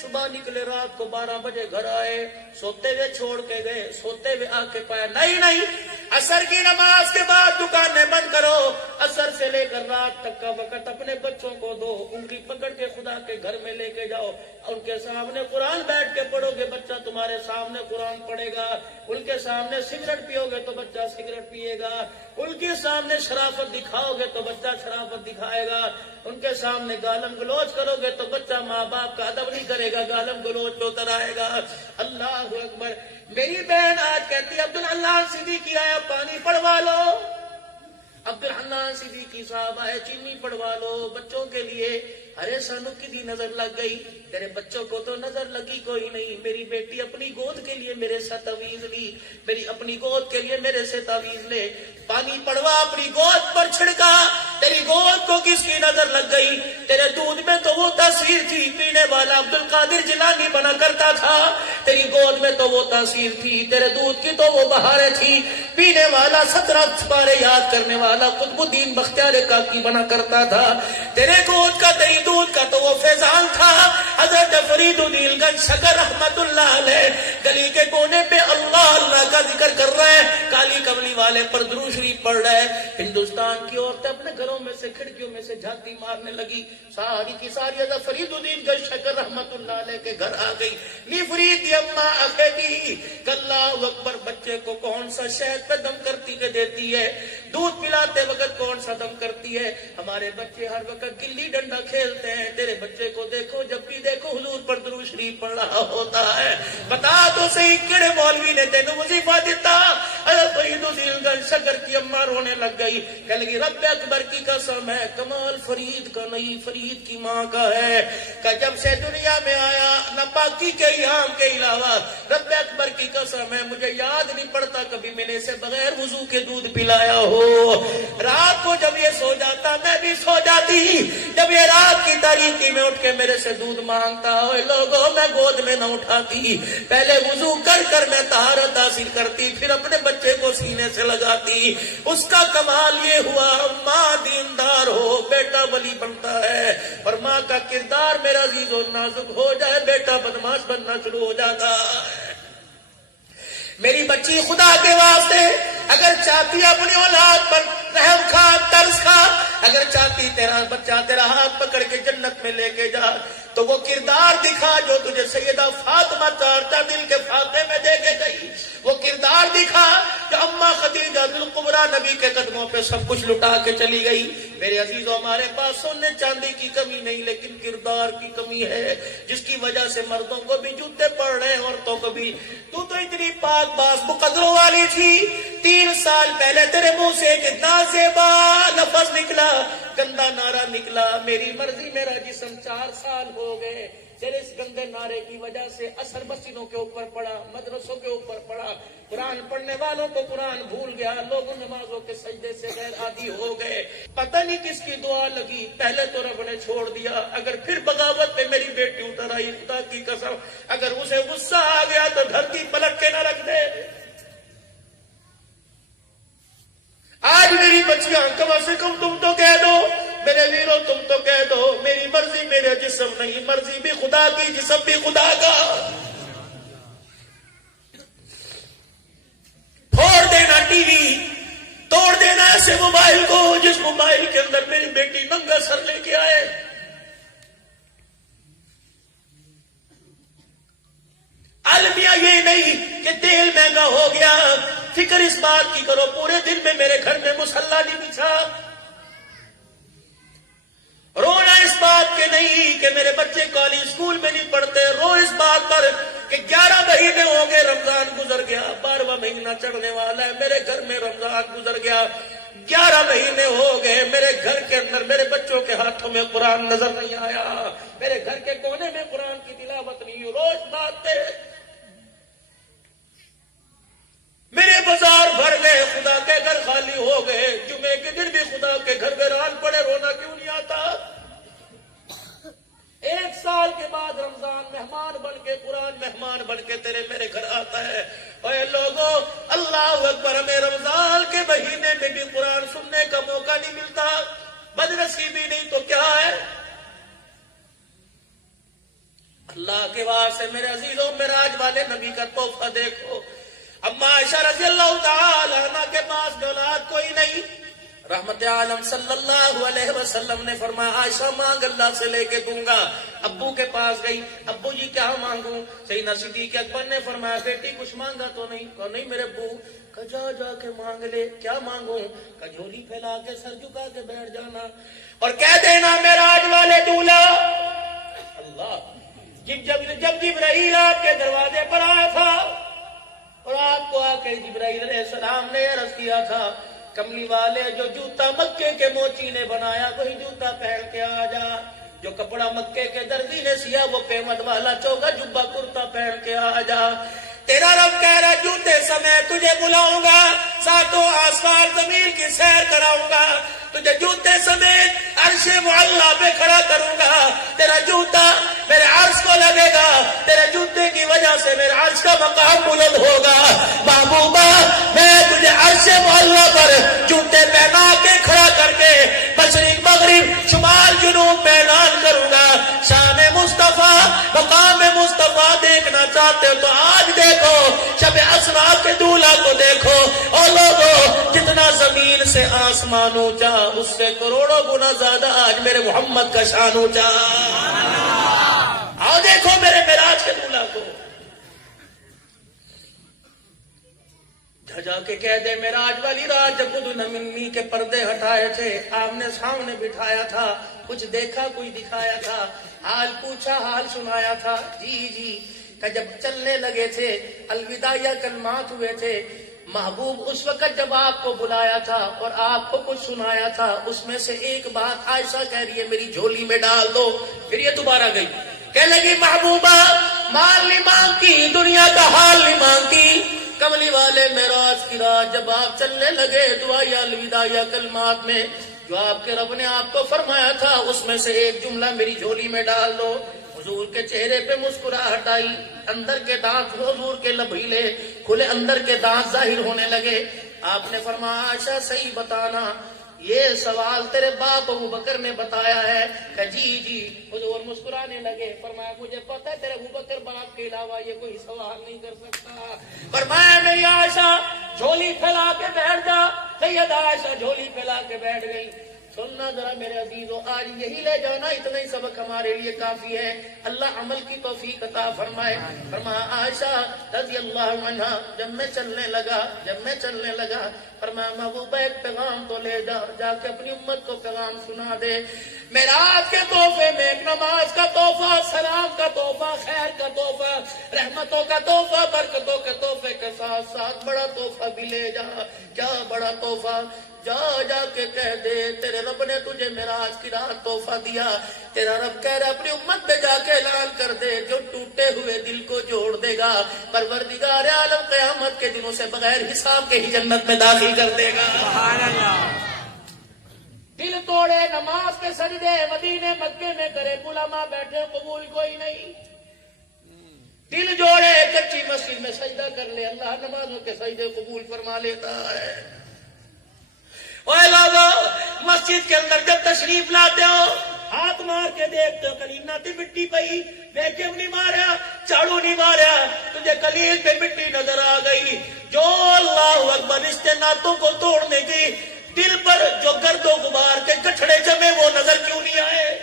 صبح نکلے رات کو 12 بجے گھر آئے, سوتے ہوئے چھوڑ کے گئے, سوتے ہوئے آ کے پایا نہیں عصر کی نماز کے بعد دکانیں بند کرو, عصر سے لے کر رات تک کا وقت اپنے بچوں کو دو, انگلی پکڑ کے خدا کے گھر میں لے کے جاؤ, ان کے سامنے قرآن بیٹھ کے پڑھو گے بچہ تمہارے سامنے قرآن پڑھے گا, ان کے سامنے سگریٹ پیو گے تو بچہ سگریٹ پیے گا, ان کے سامنے شرافت دکھاؤ گے تو بچہ شرافت دکھائے گا, ان کے سامنے گالم گلوچ کرو گے تو بچہ ماں باپ کا ادب نہیں کرے گا, گالم گلوچ پہ اتر آئے گا. اللہ اکبر. میری بہن آج کہتی ہے عبدالحنان صدیقی آیا پانی پڑوا لو, عبدالحنان صدیقی صاحب آئے چینی پڑوا لو بچوں کے لیے. ارے سانو کی نظر لگ گئی, تیرے بچوں کو تو نظر لگی کوئی نہیں. میری بیٹی اپنی گود کے لیے میرے سے تعویذ لی, میری اپنی گود کے لیے میرے سے تعویذ لے, پانی پڑوا اپنی گود پر چھڑکا. تیری گود کو کس کی نظر لگ گئی؟ تیرے دودھ میں تو وہ تاثیر تھی, پینے والا عبد القادر جیلانی بنا کرتا تھا. تیری گود میں تو وہ تاثیر تھی, تیرے دودھ کی تو وہ بہاریں تھی, پینے والا 17 پارے یاد کرنے والا قطب الدین بختیار کاکی بنا کرتا تھا. تیرے گود کا تیری دودھ کا تو وہ فیضان تھا. حضرت فرید الدین گنج شکر رحمت اللہ علیہ گلی کے کونے پہ اللہ اللہ کا ذکر کر رہے ہیں, کالی کملی والے پر درود شریف پڑھ رہے ہیں. ہندوستان کی عورتیں اپنے گھروں میں سے کھڑکیوں میں سے جھانکی مارنے لگی. ساری کی ساری حضرت فرید الدین گنج شکر رحمت اللہ علیہ کے گھر آ گئی. نی فرید دی اماں اکیلی اللہ اکبر. بچے کو کون سا شہد پہ دم کرتی کے دیتی ہے, دودھ پلاتے وقت کون سا دم کرتی ہے. ہمارے بچے ہر وقت گلی ڈنڈا کھیلتے ہیں, تیرے بچے کو دیکھو جب بھی دیکھو حضور پر درود شریف پڑھ رہا ہوتا ہے. بتا تو صحیح کیڑے مولوی نے تینوں وظیفہ دیتا؟ حضرت فرید الدین گنج شکر کی اماں رونے لگ گئی, کہنے لگی رب اکبر کی قسم ہے کمال فرید کا نہیں فرید کی ماں کا ہے, کہ جب سے دنیا میں آیا ناپاکی کے ایام کے علاوہ رب اکبر کی قسم ہے مجھے یاد نہیں پڑتا کبھی میں نے اسے بغیر وضو کے دودھ پلایا ہو. رات کو جب یہ سو جاتا میں بھی سو جاتی, جب یہ رات کی تاریکی میں اٹھ کے میرے سے دودھ مانگتا ہو لوگوں میں گود میں نہ اٹھاتی, پہلے وضو کر کر میں طہارت حاصل کرتی, پھر اپنے بچے کو سینے سے لگاتی. اس کا کمال یہ ہوا ماں دیندار ہو بیٹا ولی بنتا ہے, اور ماں کا کردار میرا عزیز و نازک ہو جائے بیٹا بدماش بننا شروع ہو جاتا ہے. میری بچی خدا کے واسطے اگر چاہتی اپنی اولاد پر رحم کھا ترس کھا, اگر چاہتی تیرا بچہ تیرا ہاتھ پکڑ کے جنت میں لے کے جا تو وہ کردار دکھا جو تجھے سیدہ فاطمہ چارتا دل کے فاتح میں دے کے گئی. وہ کردار دکھا جو اماں خدیجہ الکبریٰ نبی کے قدموں پہ سب کچھ لٹا کے چلی گئی. میرے عزیزوں ہمارے پاس سونے چاندی کی کمی نہیں لیکن کردار کی کمی ہے, جس کی وجہ سے مردوں کو بھی جوتے پڑ رہے ہیں عورتوں کو بھی. تو اتنی پاک باز مقدروں والی تھی, 3 سال پہلے تیرے منہ سے کتنا زیبا لفظ نکلا, گندا نعرہ نکلا, میری مرضی میرا جسم. 4 سال ہو گئے تیرے اس گندے نعرے کی وجہ سے اثر مسجدوں کے اوپر پڑا, مدرسوں کے اوپر پڑا, قرآن پڑھنے والوں کو قرآن بھول گیا, لوگ نمازوں کے سجدے سے غیر عادی ہو گئے. پتہ نہیں کس کی دعا لگی, پہلے تو رب نے چھوڑ دیا, اگر پھر بغاوت پہ میری بیٹی اتر آئی خدا کی قسم اگر اسے غصہ آ گیا تو دھرتی پلٹ کے نہ رکھ دے. آج میری بچیاں کم سے کم تم تو کہہ دو, میرے ویرو تم تو کہہ دو میری مرضی میرے جسم نہیں, مرضی بھی خدا کی جسم بھی خدا کا. پھوڑ دینا ٹی وی, توڑ دینا ایسے موبائل کو جس موبائل کے اندر میری بیٹی ننگا سر لے کے آئے. المیہ یہ نہیں کہ تیل مہنگا ہو گیا, فکر اس بات کی کرو پورے دن میں میرے گھر میں مصلی نہیں بچھا. رونا اس بات کے نہیں کہ میرے بچے کالج اسکول میں نہیں پڑھتے, رو اس بات پر کہ 11 مہینے ہو گئے رمضان گزر گیا, 12واں مہینہ چڑھنے والا ہے, میرے گھر میں رمضان گزر گیا, 11 مہینے ہو گئے میرے گھر کے اندر میرے بچوں کے ہاتھوں میں قرآن نظر نہیں آیا, میرے گھر کے کونے میں قرآن کی تلاوت نہیں. روز بات میرے بازار بھر گئے, خدا کے گھر خالی ہو گئے, جمعے کے دن بھی خدا کے گھر ویران پڑے, رونا کیوں نہیں آتا؟ 1 سال کے بعد رمضان مہمان بن کے قرآن مہمان بن کے تیرے میرے گھر آتا ہے. اے لوگوں اللہ اکبر, ہمیں رمضان کے مہینے میں بھی قرآن سننے کا موقع نہیں ملتا, بدنصیبی نہیں تو کیا ہے. اللہ اللہ کے واسطے میرے عزیزوں معراج والے نبی کا تحفہ دیکھو. اما عائشہ رضی اللہ تعالی عنہ کے پاس بھی اولاد کوئی نہیں. رحمت عالم صلی اللہ علیہ وسلم نے فرمایا عائشہ مانگ اللہ سے لے کے دوں گا. ابو کے پاس گئی, ابو جی کیا مانگوں؟ سیدنا صدیق اکبر نے فرمایا بیٹی کچھ مانگا تو نہیں؟ کہا نہیں میرے ابو. کہا جا کے مانگ لے. کیا مانگوں؟ کہا جھولی پھیلا کے سر جھکا کے بیٹھ جانا اور کہہ دینا معراج والے دولہا. اللہ جب جبرائیل آپ کے دروازے پر آیا تھا اور آپ کو آ کے جبرائیل علیہ السلام نے عرض کیا تھا کملی والے جو جوتا مکے کے موچی نے بنایا وہی جوتا پہن کے آ جا, جو کپڑا مکے کے درزی نے سیا وہ قیمت والا چوگا جبا کرتا پہن کے آ جا. تیرا رب کہہ رہا جوتے سمیت تجھے بلاؤں گا, ساتوں آسمان زمین کی سیر کراؤں گا, تجھے جوتے سمیت عرش معلا پہ کھڑا کروں گا. تیرا جوتا میرے عرش کو لگے گا, تیرے جوتے کی وجہ سے میرے عرش کا مقام بلند ہوگا. محبوبہ میں تجھے عرش معلا پر جوتے پہنا کے کھڑا کر کے مشرق مغرب شمال جنوب میں اعلان کروں گا. شان مصطفیٰ مقام مصطفیٰ دیکھنا چاہتے ہو تو آج دیکھو, شب اسرا کے دولہا کو دیکھو. اور لوگوں جتنا زمین سے آسمان اونچا اس سے کروڑوں گنا زیادہ آج میرے محمد کا شان اونچا. آؤ دیکھو میرے معراج کے دولہا کو. جا کے کہہ دے معراج والی رات جب خود نمنی کے پردے ہٹائے تھے, آمنے سامنے بٹھایا تھا, کچھ دیکھا کوئی دکھایا تھا, حال پوچھا حال سنایا تھا. جی کہ جب چلنے لگے تھے الوداعیہ کلمات ہوئے تھے, محبوب اس وقت جب آپ کو بلایا تھا اور آپ کو کچھ سنایا تھا اس میں سے ایک بات عائشہ کہہ رہی ہے میری جھولی میں ڈال دو. پھر یہ دوبارہ گئی, کہنے لگی محبوبہ مال نہیں مانگتی, دنیا کا حال نہیں مانگتی. کملی والے معراج کی رات جب آپ چلنے لگے دعائیہ الوداعیہ کلمات میں جو آپ کے رب نے آپ کو فرمایا تھا اس میں سے ایک جملہ میری جھولی میں ڈال دو. حضور کے چہرے پہ مسکراہٹ آئی, اندر کے دانت حضور کے لبھیلے کھلے, اندر کے دانت ظاہر ہونے لگے. آپ نے فرمایا عائشہ صحیح بتانا یہ سوال تیرے باپ ابو بکر نے بتایا ہے. کہ جی. حضور مسکرانے لگے, فرمایا مجھے پتہ ہے تیرے ابو بکر باپ کے علاوہ یہ کوئی سوال نہیں کر سکتا. فرمایا میری عائشہ جھولی پھیلا کے بیٹھ جا. سیدہ عائشہ جھولی پھیلا کے بیٹھ گئی. سننا ذرا میرے عزیزو, آج یہی لے جانا, اتنا ہی سبق ہمارے لیے کافی ہے. اللہ عمل کی توفیق عطا فرمائے. فرمایا عائشہ رضی اللہ عنہا جب میں چلنے لگا فرمایا محبوبہ ایک پیغام تو لے جا کے اپنی امت کو پیغام سنا دے. معراج کے تحفے میں ایک نماز کا تحفہ, سلام کا تحفہ, خیر کا تحفہ, رحمتوں کا تحفہ, برکتوں کے تحفے کے ساتھ ساتھ بڑا تحفہ بھی لے جا. کیا بڑا تحفہ؟ جا کے کہہ دے تیرے رب نے تجھے معراج کی رات تحفہ دیا. تیرا رب کہہ رہا اپنی امت میں جا کے اعلان کر دے جو ٹوٹے ہوئے دل کو جوڑ دے گا پروردگار عالم قیامت کے دنوں سے بغیر حساب کے ہی جنت میں داخل کر دے گا. سبحان اللہ. دل توڑے نماز کے سجدے مدینے مکے میں کرے علماء بیٹھے قبول کوئی نہیں. دل جوڑے کچی مسجد میں سجدہ کر لے اللہ نمازوں کے سجدے قبول فرما لیتا ہے. اوے لوگو مسجد کے اندر جب تشریف لاتے ہو ہاتھ مار کے دیکھتے ہو کلینا تی مٹی پئی, ویکیوم نہیں ماریا, جھاڑو نہیں ماریا, تجھے کلیل پہ مٹی نظر آ گئی. جو اللہ اکبر رشتے ناتوں کو توڑنے کی دل پر جو گرد و غبار کے گٹھڑے جمے وہ نظر کیوں نہیں آئے؟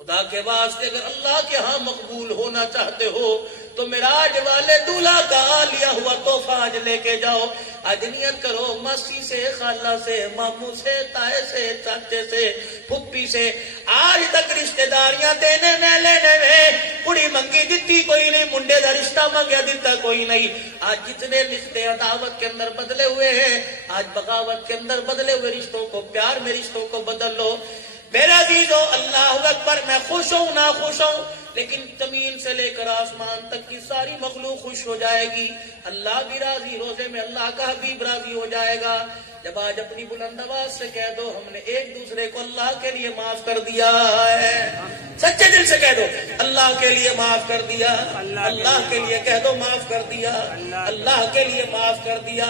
خدا کے واسطے اگر اللہ کے ہاں مقبول ہونا چاہتے ہو تو معراج والے دولہا کا لیا ہوا تحفہ آج لے کے جاؤ. آج نیت کرو ماسی سے, خالہ سے, ماموں سے, تائے سے, چاچے سے, پھپھی سے, آج تک رشتہ داریاں دینے میں لینے میں کڑی منگی دیتی کوئی نہیں, منڈے کا رشتہ مانگیا دیتا کوئی نہیں. آج جتنے رشتے عداوت کے اندر بدلے ہوئے ہیں آج بغاوت کے اندر بدلے ہوئے رشتوں کو پیار میں رشتوں کو بدل لو. میرا عزیزو اللہ اکبر, میں خوش ہوں نہ خوش ہوں لیکن زمین سے لے کر آسمان تک کی ساری مخلوق خوش ہو جائے گی. اللہ بھی راضی, روزے میں اللہ کا حبیب راضی ہو جائے گا. جب آج اپنی بلند آواز سے کہہ دو ہم نے ایک دوسرے کو اللہ کے لیے معاف کر دیا ہے, سچے دل سے کہہ دو اللہ کے لیے معاف کر دیا, اللہ کے لیے کہہ دو معاف کر دیا, اللہ کے لیے معاف کر دیا.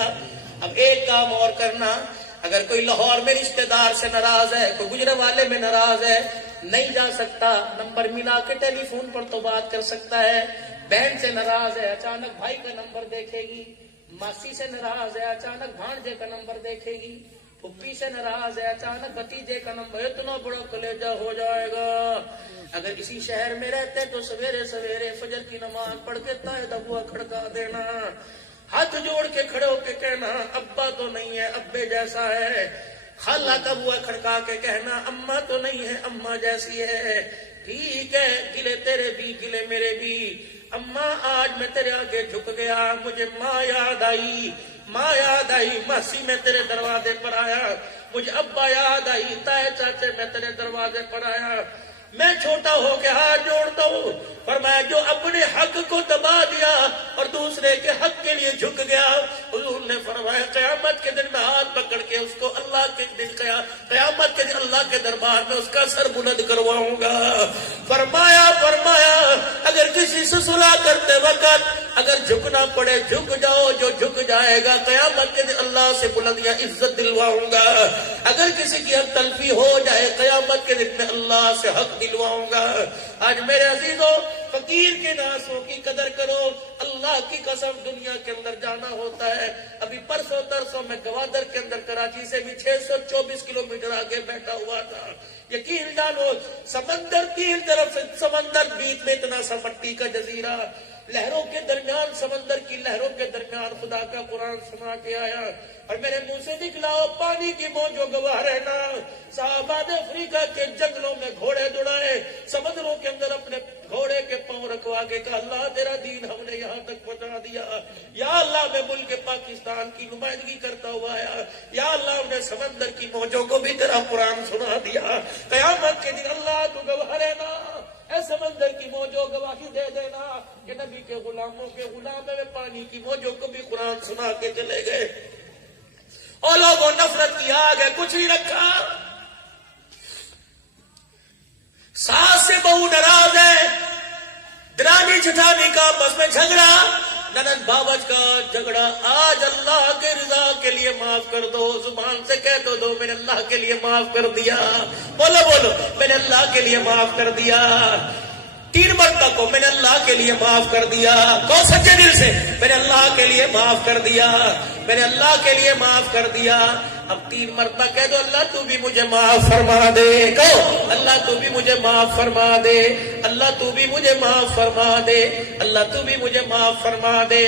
اب ایک کام اور کرنا, اگر کوئی لاہور میں رشتہ دار سے ناراض ہے, کوئی گجرے والے میں ناراض ہے, نہیں جا سکتا، نمبر ملا کے ٹیلی فون پر تو بات کر سکتا ہے، بہن سے ناراض ہے اچانک بھائی کا نمبر دیکھے گی، ماسی سے ناراض ہے اچانک بھانجے کا نمبر دیکھے گی، پھپھی سے ناراض ہے اچانک بھتیجے کا نمبر، اتنا بڑا کلیجہ ہو جائے گا۔ اگر اسی شہر میں رہتے تو سویرے سویرے فجر کی نماز پڑھ کے تائے دبوا کھڑکا دینا، ہاتھ جوڑ کے کھڑے ہو کے کہنا ابا تو نہیں ہے ابے جیسا ہے، خالہ کا بوا کھڑکا کے کہنا اماں تو نہیں ہے اماں جیسی ہے، ٹھیک ہے گلے تیرے بھی گلے میرے بھی، اماں آج میں تیرے آگے جھک گیا، مجھے ماں یاد آئی، ماں یاد آئی، ماسی میں تیرے دروازے پر آیا، مجھے ابا یاد آئی، تائے چاچے میں تیرے دروازے پر آیا، میں چھوٹا ہو کے ہاتھ جوڑتا ہوں، فرمایا جو اپنے حق کو دبا دیا اور دوسرے کے حق کے لیے جھک گیا، حضور نے فرمایا قیامت کے دن میں ہاتھ پکڑ کے اس کو اللہ کے دن قیامت کے دن اللہ کے دربار میں اس کا سر بلند کرواؤں گا۔ فرمایا اگر کسی سے صلح کرتے وقت اگر جھکنا پڑے جھک جاؤ، جو جھک جائے گا قیامت کے دن اللہ سے بلندیاں عزت دلواؤں گا، اگر کسی کی حق تلفی ہو جائے قیامت کے دن میں اللہ سے حق دلواؤں گا۔ آج میرے عزیزوں فقیر کے ناسوں کی قدر کرو، اللہ کی قسم دنیا کے اندر جانا ہوتا ہے، ابھی پرسوں ترسوں میں گوادر کے اندر کراچی سے بھی 624 کلومیٹر آگے بیٹھا ہوا تھا، یقین جانو سمندر تین طرف سے سمندر، بیچ میں اتنا سا مٹی کا جزیرہ، لہروں کے درمیان سمندر کی لہروں کے درمیان خدا کا قرآن سنا کے آیا اور میرے منہ سے نکلا پانی کی موجوں گواہ رہنا، صحابہ نے افریقہ کے جنگلوں میں گھوڑے دوڑائے، سمندروں کے اندر اپنے گھوڑے کے پاؤں رکھوا کے کہا اللہ تیرا دین ہم نے یہاں تک پہنچا دیا، یا اللہ میں ملک پاکستان کی نمائندگی کرتا ہوا آیا، یا اللہ ہم نے سمندر کی موجوں کو بھی تیرا قرآن سنا دیا، قیامت کے دن اللہ تو گواہ رہنا، اے سمندر کی موجوں گواہی دے دینا کہ نبی کے غلاموں کے غلام میں پانی کی موجوں کو بھی قرآن سنا کے چلے گئے، اور لوگوں نفرت کی آگ ہے کچھ نہیں رکھا، ساس سے بہو ناراض ہے، درانی جٹھانی کا آپس میں جھگڑا، ننند باوج کا جھگڑا، آج اللہ کے رضا کے لیے معاف کر دو، زبان سے کہہ تو دو میں نے اللہ کے لیے معاف کر دیا، بولو میں نے اللہ کے لیے معاف کر دیا، 3 مرتبہ کو میں نے اللہ کے لیے معاف کر دیا، کو سچے دل سے میں نے اللہ کے لیے معاف کر دیا، میں نے اللہ کے لیے معاف کر دیا، اب 3 مرتبہ کہہ دو اللہ تو بھی مجھے معاف فرما دے، کہو اللہ تو بھی مجھے معاف فرما دے، اللہ تو بھی مجھے معاف فرما دے، اللہ تو بھی مجھے معاف فرما دے،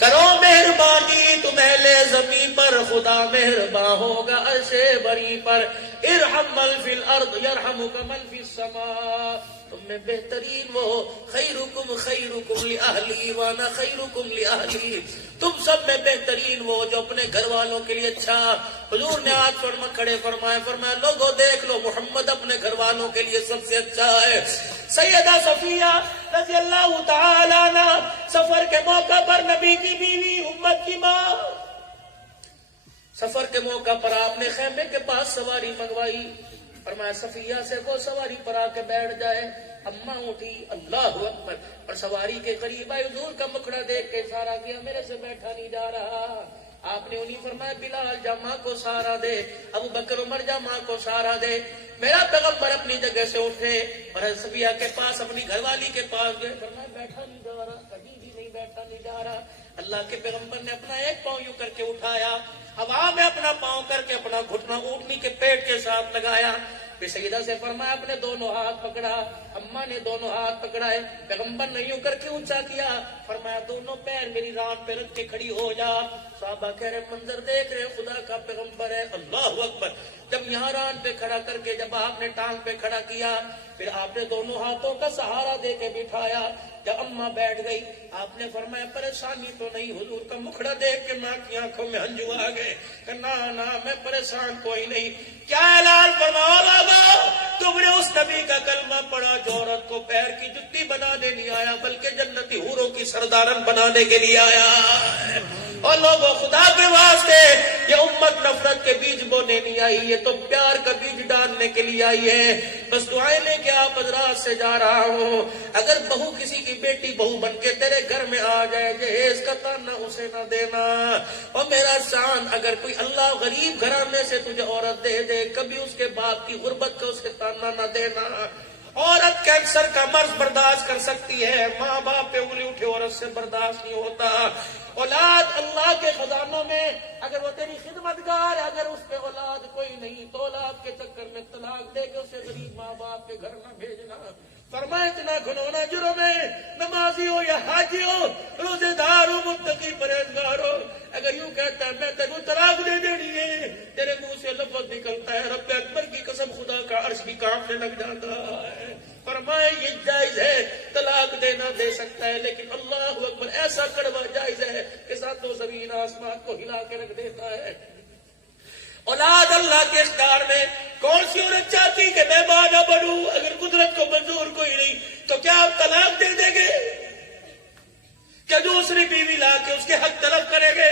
کرو مہربانی تم اہل زمین پر، خدا مہرباں ہوگا عرش بری پر، ارحم من فی الارض یرحمک من فی السماء، تم میں بہترین وہ خیرکم خیرکم لأہلی وانا خیرکم لأہلی، تم سب میں بہترین وہ جو اپنے گھر والوں کے لیے اچھا، حضور نے آج کھڑے فرمایا لوگوں دیکھ لو محمد اپنے گھر والوں کے لیے سب سے اچھا ہے، سیدہ صفیہ رضی اللہ تعالی عنہ سفر کے موقع پر نبی کی بیوی امت کی ماں، سفر کے موقع پر آپ نے خیمے کے پاس سواری منگوائی، فرمایا صفیہ سے وہ سواری پر آ کے بیٹھ جائے، اماں اٹھی اللہ اکبر اور سواری کے قریب آئی، حضور کا مکھڑا دیکھ کے اشارہ کیا میرے سے بیٹھا نہیں جا رہا، آپ نے انہیں فرمایا بلال جا ماں کو سہارا دے، ابو بکر عمر جا ماں کو سہارا دے، میرا پیغمبر اپنی جگہ سے اٹھے اور صفیہ کے پاس اپنی گھر والی کے پاس گئے، فرمایا بیٹھا نہیں جا رہا، کبھی بھی نہیں بیٹھا نہیں جا رہا، اللہ کے پیغمبر نے اپنا ایک پاؤں یوں کر کے اٹھایا، ہوا میں اپنا پاؤں کر کے اپنا گھٹنا اونٹنی کے پیٹ کے ساتھ لگایا، پھر سیدہ سے فرمایا اپنے دونوں ہاتھ پکڑا، اماں نے دونوں ہاتھ پکڑائے، پیغمبر نے یوں کر کے اونچا کیا، فرمایا دونوں پیر میری ران پہ رکھ کے کھڑی ہو جا، صحابہ کہہ رہے منظر دیکھ رہے خدا کا پیغمبر ہے، اللہ اکبر، جب یہاں ران پہ کھڑا کر کے جب آپ نے ٹانگ پہ کھڑا کیا، پھر آپ نے دونوں ہاتھوں کا سہارا دے کے بٹھایا، جب اماں بیٹھ گئی آپ نے فرمایا پریشانی تو نہیں، حضور کا مکھڑا دیکھ کے ماں کی آنکھوں میں ہنجو آ گئے کہ نا میں پریشان کوئی نہیں، کیا اعلان فرماؤ لوگو، تم نے اس نبی کا کلمہ پڑھا جو عورت کو پیر کی جتی بنانے نہیں آیا بلکہ جنتی حوروں کی سردارن بنانے کے لیے آیا ہے، اور لوگوں خدا کے واسطے یہ امت نفرت کے بیج بونے نہیں آئی، یہ تو پیار کا بیج ڈالنے کے لیے آئی ہے۔ بس دعائیں لے کے آپ حضرات سے جا رہا ہوں، اگر بہو کسی کی بیٹی بہو بن کے تیرے گھر میں آ جائے، جہیز کا تانا اسے نہ دینا۔ اور میرا چاند، اگر کوئی اللہ غریب گھرانے سے تجھے عورت دے دے، کبھی اس کے باپ کی غربت کا اسے تانا نہ دینا۔ عورت کینسر کا مرض برداشت کر سکتی ہے، ماں باپ پہ انگلی اٹھے عورت سے برداشت نہیں ہوتا۔ اولاد اللہ کے خزانوں میں، اگر وہ تیری خدمتگار ہے، اگر اس پہ اولاد کوئی نہیں تو اولاد کے چکر میں طلاق دے کے اسے غریب ماں باپ کے گھر نہ بھیجنا۔ فرمائے اتنا گھنونا جرم ہے، نمازی ہو یا حاجی ہو، روزے دار ہو، متقی پرہیزگار ہو، اگر یوں کہتا ہے میں تیرے کو طلاق دے دینی ہے، تیرے منہ سے لفظ نکلتا ہے رب اکبر کی قسم خدا کا عرش بھی کانپنے لگ جاتا ہے۔ فرمائے یہ جائز ہے، طلاق دینا دے سکتا ہے، لیکن اللہ اکبر ایسا کڑوا جائز ہے کہ ساتوں زمین آسمان کو ہلا کے رکھ دیتا ہے۔ اولاد اللہ کے اختیار میں، کون سی عورت چاہتی کہ میں ماں نہ بنوں؟ اگر قدرت کو منظور کوئی نہیں تو کیا آپ طلاق دے دیں گے؟ کیا دوسری بیوی لا کے اس کے حق طلب کریں گے؟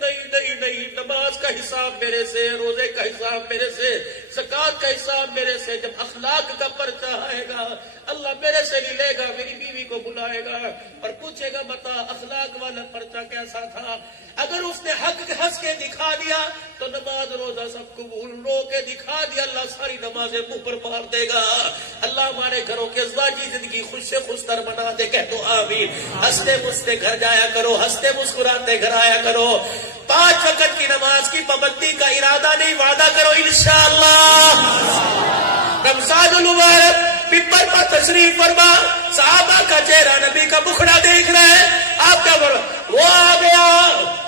نہیں نہیں نہیں، نماز کا حساب میرے سے، روزے کا حساب میرے سے، زکوٰۃ کا حساب میرے سے۔ جب اخلاق کا پرچہ آئے گا اللہ میرے سے نہیں لے گا، میری بیوی کو بلائے گا اور پوچھے گا بتا اخلاق والا پرچہ کیسا تھا؟ اگر اس نے حق ہنس کے دکھا دیا تو نماز روزہ سب قبول، رو کے دکھا دیا اللہ ساری نمازیں منہ پر مار دے گا۔ اللہ ہمارے گھروں کے ازواجی زندگی خوش سے خوش تر بنا دے، کہہ دو آمین۔ ہنستے مستے گھر جایا کرو، ہنستے مسکراتے گھر آیا کرو۔ 5 وقت کی نماز کی پابندی کا ارادہ نہیں، وعدہ کرو انشاءاللہ۔ رمضان المبارک پپر پر تشریف فرما، صحابہ کا چہرہ نبی کا مکھڑا دیکھ رہے ہیں، آپ کیا بولو وہ آ گیا،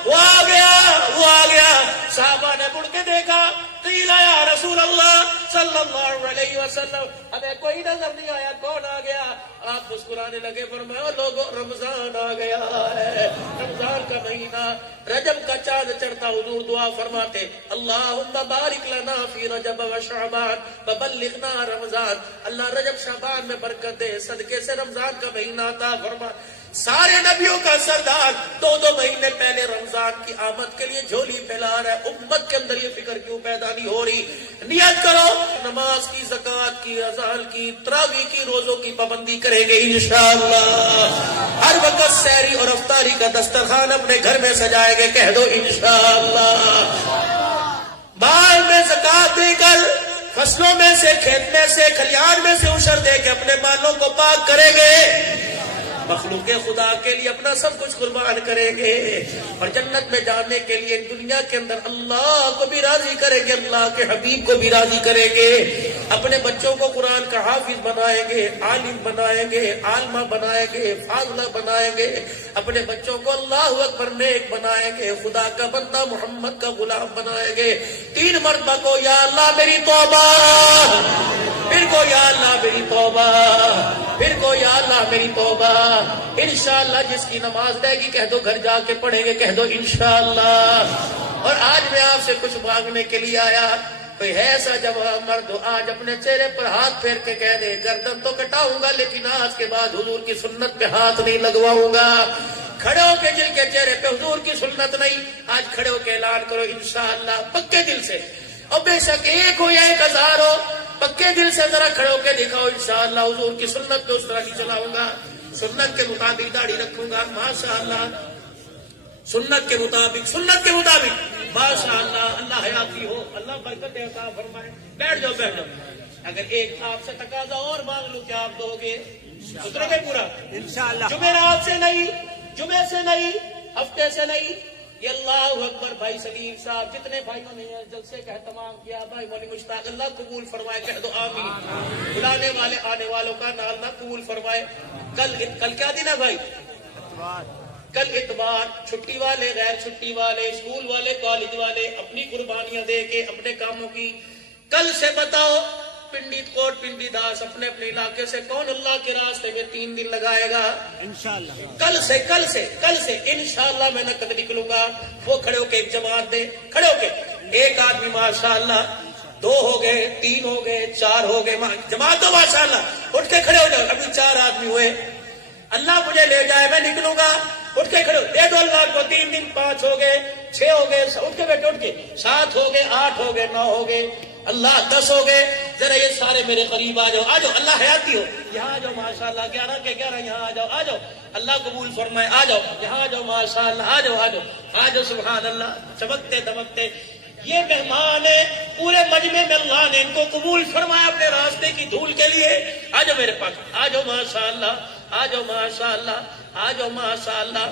وہ آ گیا، وہ آ گیا۔ صحابہ نے مڑ کے دیکھا، قیل یا رسول اللہ صلی اللہ علیہ وسلم، ہمیں کوئی نظر نہیں آیا، کون آ گیا؟ آپ مسکرانے لگے، فرمایا لوگوں رمضان آ گیا ہے، رمضان کا مہینہ، رجب کا چاند چڑھتا حضور دعا فرماتے اللہم بارک لنا فی رجب و شعبان وبلغنا رمضان، اللہ رجب شعبان میں برکت دے، صدقے سے رمضان کا مہینہ عطا فرما۔ سارے نبیوں کا سردار 2 مہینے پہلے رمضان کی آمد کے لیے جھولی پھیلا رہا ہے، امت کے اندر یہ فکر کیوں پیدا نہیں ہو رہی؟ نیت کرو نماز کی، زکوٰۃ کی، اذان کی، تراویح کی، روزوں کی پابندی کریں گے انشاءاللہ۔ ہر وقت سحری اور افطاری کا دسترخوان اپنے گھر میں سجائیں گے، کہہ دو انشاءاللہ۔ مال میں زکوٰۃ دے کر، فصلوں میں سے، کھیت میں سے، کھلیان میں سے عشر دے کے اپنے مالوں کو پاک کریں گے، مخلوق خدا کے لیے اپنا سب کچھ قربان کریں گے، اور جنت میں جانے کے لیے دنیا کے اندر اللہ کو بھی راضی کریں گے، اللہ کے حبیب کو بھی راضی کریں گے، اپنے بچوں کو قرآن کا حافظ بنائیں گے، عالم بنائیں گے، عالمہ بنائیں گے، فاضلہ بنائیں گے، اپنے بچوں کو اللہ اکبر نیک بنائیں گے، خدا کا بندہ محمد کا غلام بنائیں گے۔ 3 مرتبہ کو یا اللہ میری توبہ، پھر کو یا اللہ میری توبہ، پھر کو یا اللہ میری توبہ۔ انشاءاللہ جس کی نماز رہے گی کہہ دو گھر جا کے پڑھیں گے، کہہ دو انشاءاللہ۔ اور آج میں آپ سے کچھ مانگنے کے لیے آیا، کوئی ہے ایسا جوان مرد آج اپنے چہرے پر ہاتھ پھیر کے کہہ دے گردن تو کٹاؤں گا لیکن آج کے بعد حضور کی سنت پہ ہاتھ نہیں لگواؤں گا۔ کھڑے ہو کے جن کے چہرے پہ حضور کی سنت نہیں، آج کھڑے ہو کے اعلان کرو انشاءاللہ پکے دل سے، اور بے شک 1 ہو یا 1000 ہو، پکے دل سے ذرا کھڑے ہو کے دکھاؤ انشاءاللہ حضور کی سنت پہ اس طرح نہیں چلاؤں گا، سنت کے مطابق داڑھی رکھوں گا، ماشاءاللہ سنت کے مطابق، سنت کے مطابق، ماشاءاللہ اللہ حیاتی ہو، اللہ برکت عطا فرمائے۔ بیٹھ جاؤ بیٹھ جاؤ۔ اگر ایک آپ سے تقاضا اور مانگ لوں کیا آپ دو گے؟ اترو گے پورا انشاءاللہ؟ جمعرات سے نہیں، جمعے سے نہیں، ہفتے سے نہیں، یہ اللہ اکبر۔ بھائی سلیم صاحب جتنے بھائیوں نے جلسے کا اہتمام کیا، بھائی مولی مشتاق اللہ قبول فرمائے، کہہ دو آمین۔ بلانے والے آنے والوں کا نہ اللہ قبول فرمائے۔ کل کیا دن ہے بھائی؟ کل اتوار، چھٹی والے، غیر چھٹی والے، اسکول والے، کالج والے اپنی قربانیاں دے کے اپنے کاموں کی، کل سے بتاؤ پنڈی کوٹ پنڈی داس اپنے اپنے علاقے سے کون اللہ کے راستے میں 3 دن لگائے گا انشاءاللہ؟ کل سے انشاءاللہ میں نقد نکلوں گا۔ وہ کھڑے ہو کے ایک جماعت دے، کھڑے ہو کے ایک آدمی ماشاءاللہ، 2 ہو گئے، 3 ہو گئے، 4 ہو گئے، جماعت ہو ماشاءاللہ، اٹھ کے کھڑے ہو جاؤ۔ ابھی 4 آدمی ہوئے، اللہ مجھے لے جائے میں نکلوں گا، اٹھ کے کھڑے ہو، دے دو اللہ کو 3 دن، 5 ہو گئے، 6 ہو گئے, اٹھ کے بیٹے اٹھ کے, 7 ہو گئے, 8 ہو گئے, 9 ہو گئے, اللہ 10 ہو گئے. ذرا یہ سارے میرے قریب آ جاؤ, آ جاؤ, اللہ حیاتی ہو, یہاں آ جاؤ ماشاءاللہ, 11 کے 11, یہاں آ جاؤ, آ جاؤ, اللہ قبول فرمائے, آ جاؤ, یہاں آ جاؤ ماشاءاللہ, آ جاؤ, آ جاؤ, آ جاؤ, سبحان اللہ, چمکتے دمکتے. یہ مہمان ہے پورے مجمع میں, اللہ نے ان کو قبول فرمایا اپنے راستے کی دھول کے لیے. آ جاؤ میرے پاس, آ جاؤ ماشاءاللہ, آ جاؤ ماشاءاللہ, آ جاؤ ماشاءاللہ.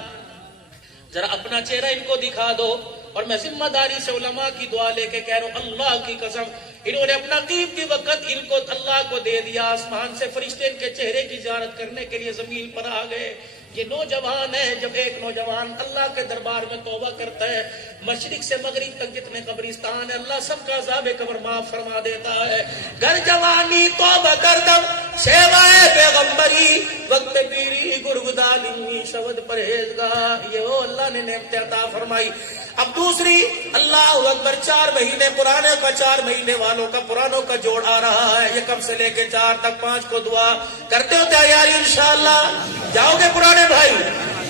ذرا اپنا چہرہ ان کو دکھا دو. اور میں ذمہ داری سے علماء کی دعا لے کے کہہ رہا ہوں, اللہ کی قسم, انہوں نے اپنا قیمتی وقت ان کو اللہ کو دے دیا. آسمان سے فرشتے ان کے چہرے کی زیارت کرنے کے لیے زمین پر آ گئے. یہ نوجوان ہے, جب ایک نوجوان اللہ کے دربار میں توبہ کرتا ہے, مشرق سے مغرب تک جتنے قبرستان ہے اللہ سب کا عذاب قبر معاف فرما دیتا ہے. گر جوانی توبہ کردم سیوائے پیغمبری, وقت پیری گرگدالی شبد پرہیزگار. یہ وہ اللہ نے نعمت عطا فرمائی. اب دوسری, اللہ اکبر, 4 مہینے پرانے کا, 4 مہینے والوں کا, پرانوں کا جوڑ آ رہا ہے. یہ کم سے لے کے 4 تک 5 کو دعا کرتے ہو تیاری انشاءاللہ. جاؤ گے پرانے بھائی,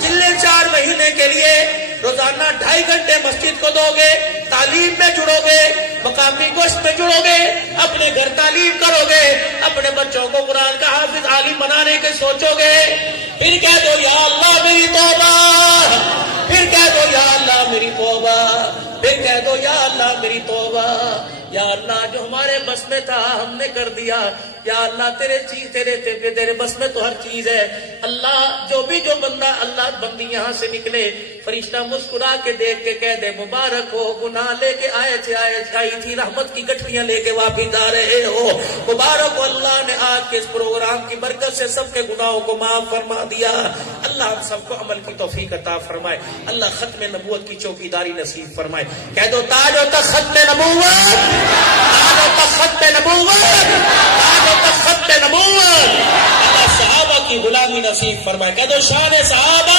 چلے 4 مہینے کے لیے روزانہ 2.5 گھنٹے مسجد کو دو گے, تعلیم میں جڑو گے, مقامی گوشت میں جڑو گے, اپنے گھر تعلیم کرو گے, اپنے بچوں کو قرآن کا حافظ عالم بنانے کے سوچو گے. پھر کہہ دو یا اللہ میری توبہ, پھر کہہ دو یا اللہ میری توبہ, پھر کہہ دو یا اللہ میری توبہ. یا اللہ جو ہمارے بس میں تھا ہم نے کر دیا, یا اللہ تیرے بس میں تو ہر چیز ہے. اللہ جو بندہ, اللہ بندی یہاں سے نکلے, فرشتہ مسکرا کے دیکھ کے کہہ دے مبارک ہو, گناہ لے کے آئی تھی, رحمت کی گٹھلیاں لے کے واپس آ رہے ہو, مبارک ہو. اللہ نے آج کے اس پروگرام کی برکت سے سب کے گناہوں کو معاف فرما دیا. اللہ ہم سب کو عمل کی توفیق عطا فرمائے. اللہ ختم نبوت کی چوکیداری نصیب فرمائے. کہہ دو تاج و تخت ختم نبوت, تاج و تخت ختم نبوت, تاج و تخت ختم نبوت. اللہ صحابہ کی غلامی نصیب فرمائے. کہہ دو شان صحابہ,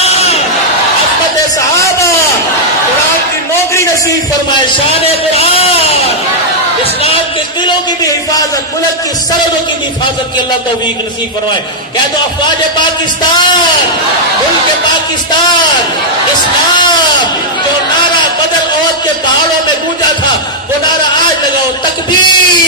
عظمت صحابہ, قرآن کی نوکری نصیب فرمائے. شان قرآن, اسلام کے دلوں کی بھی حفاظت, ملک کی سرحدوں کی بھی حفاظت کی اللہ توفیق نصیب فرمائے. کہہ دو افواج پاکستان, ملک پاکستان, اسلام جو نعرہ بدر عہد کے پہاڑوں میں گونجا تھا وہ نعرہ آج لگاؤ, تکبیر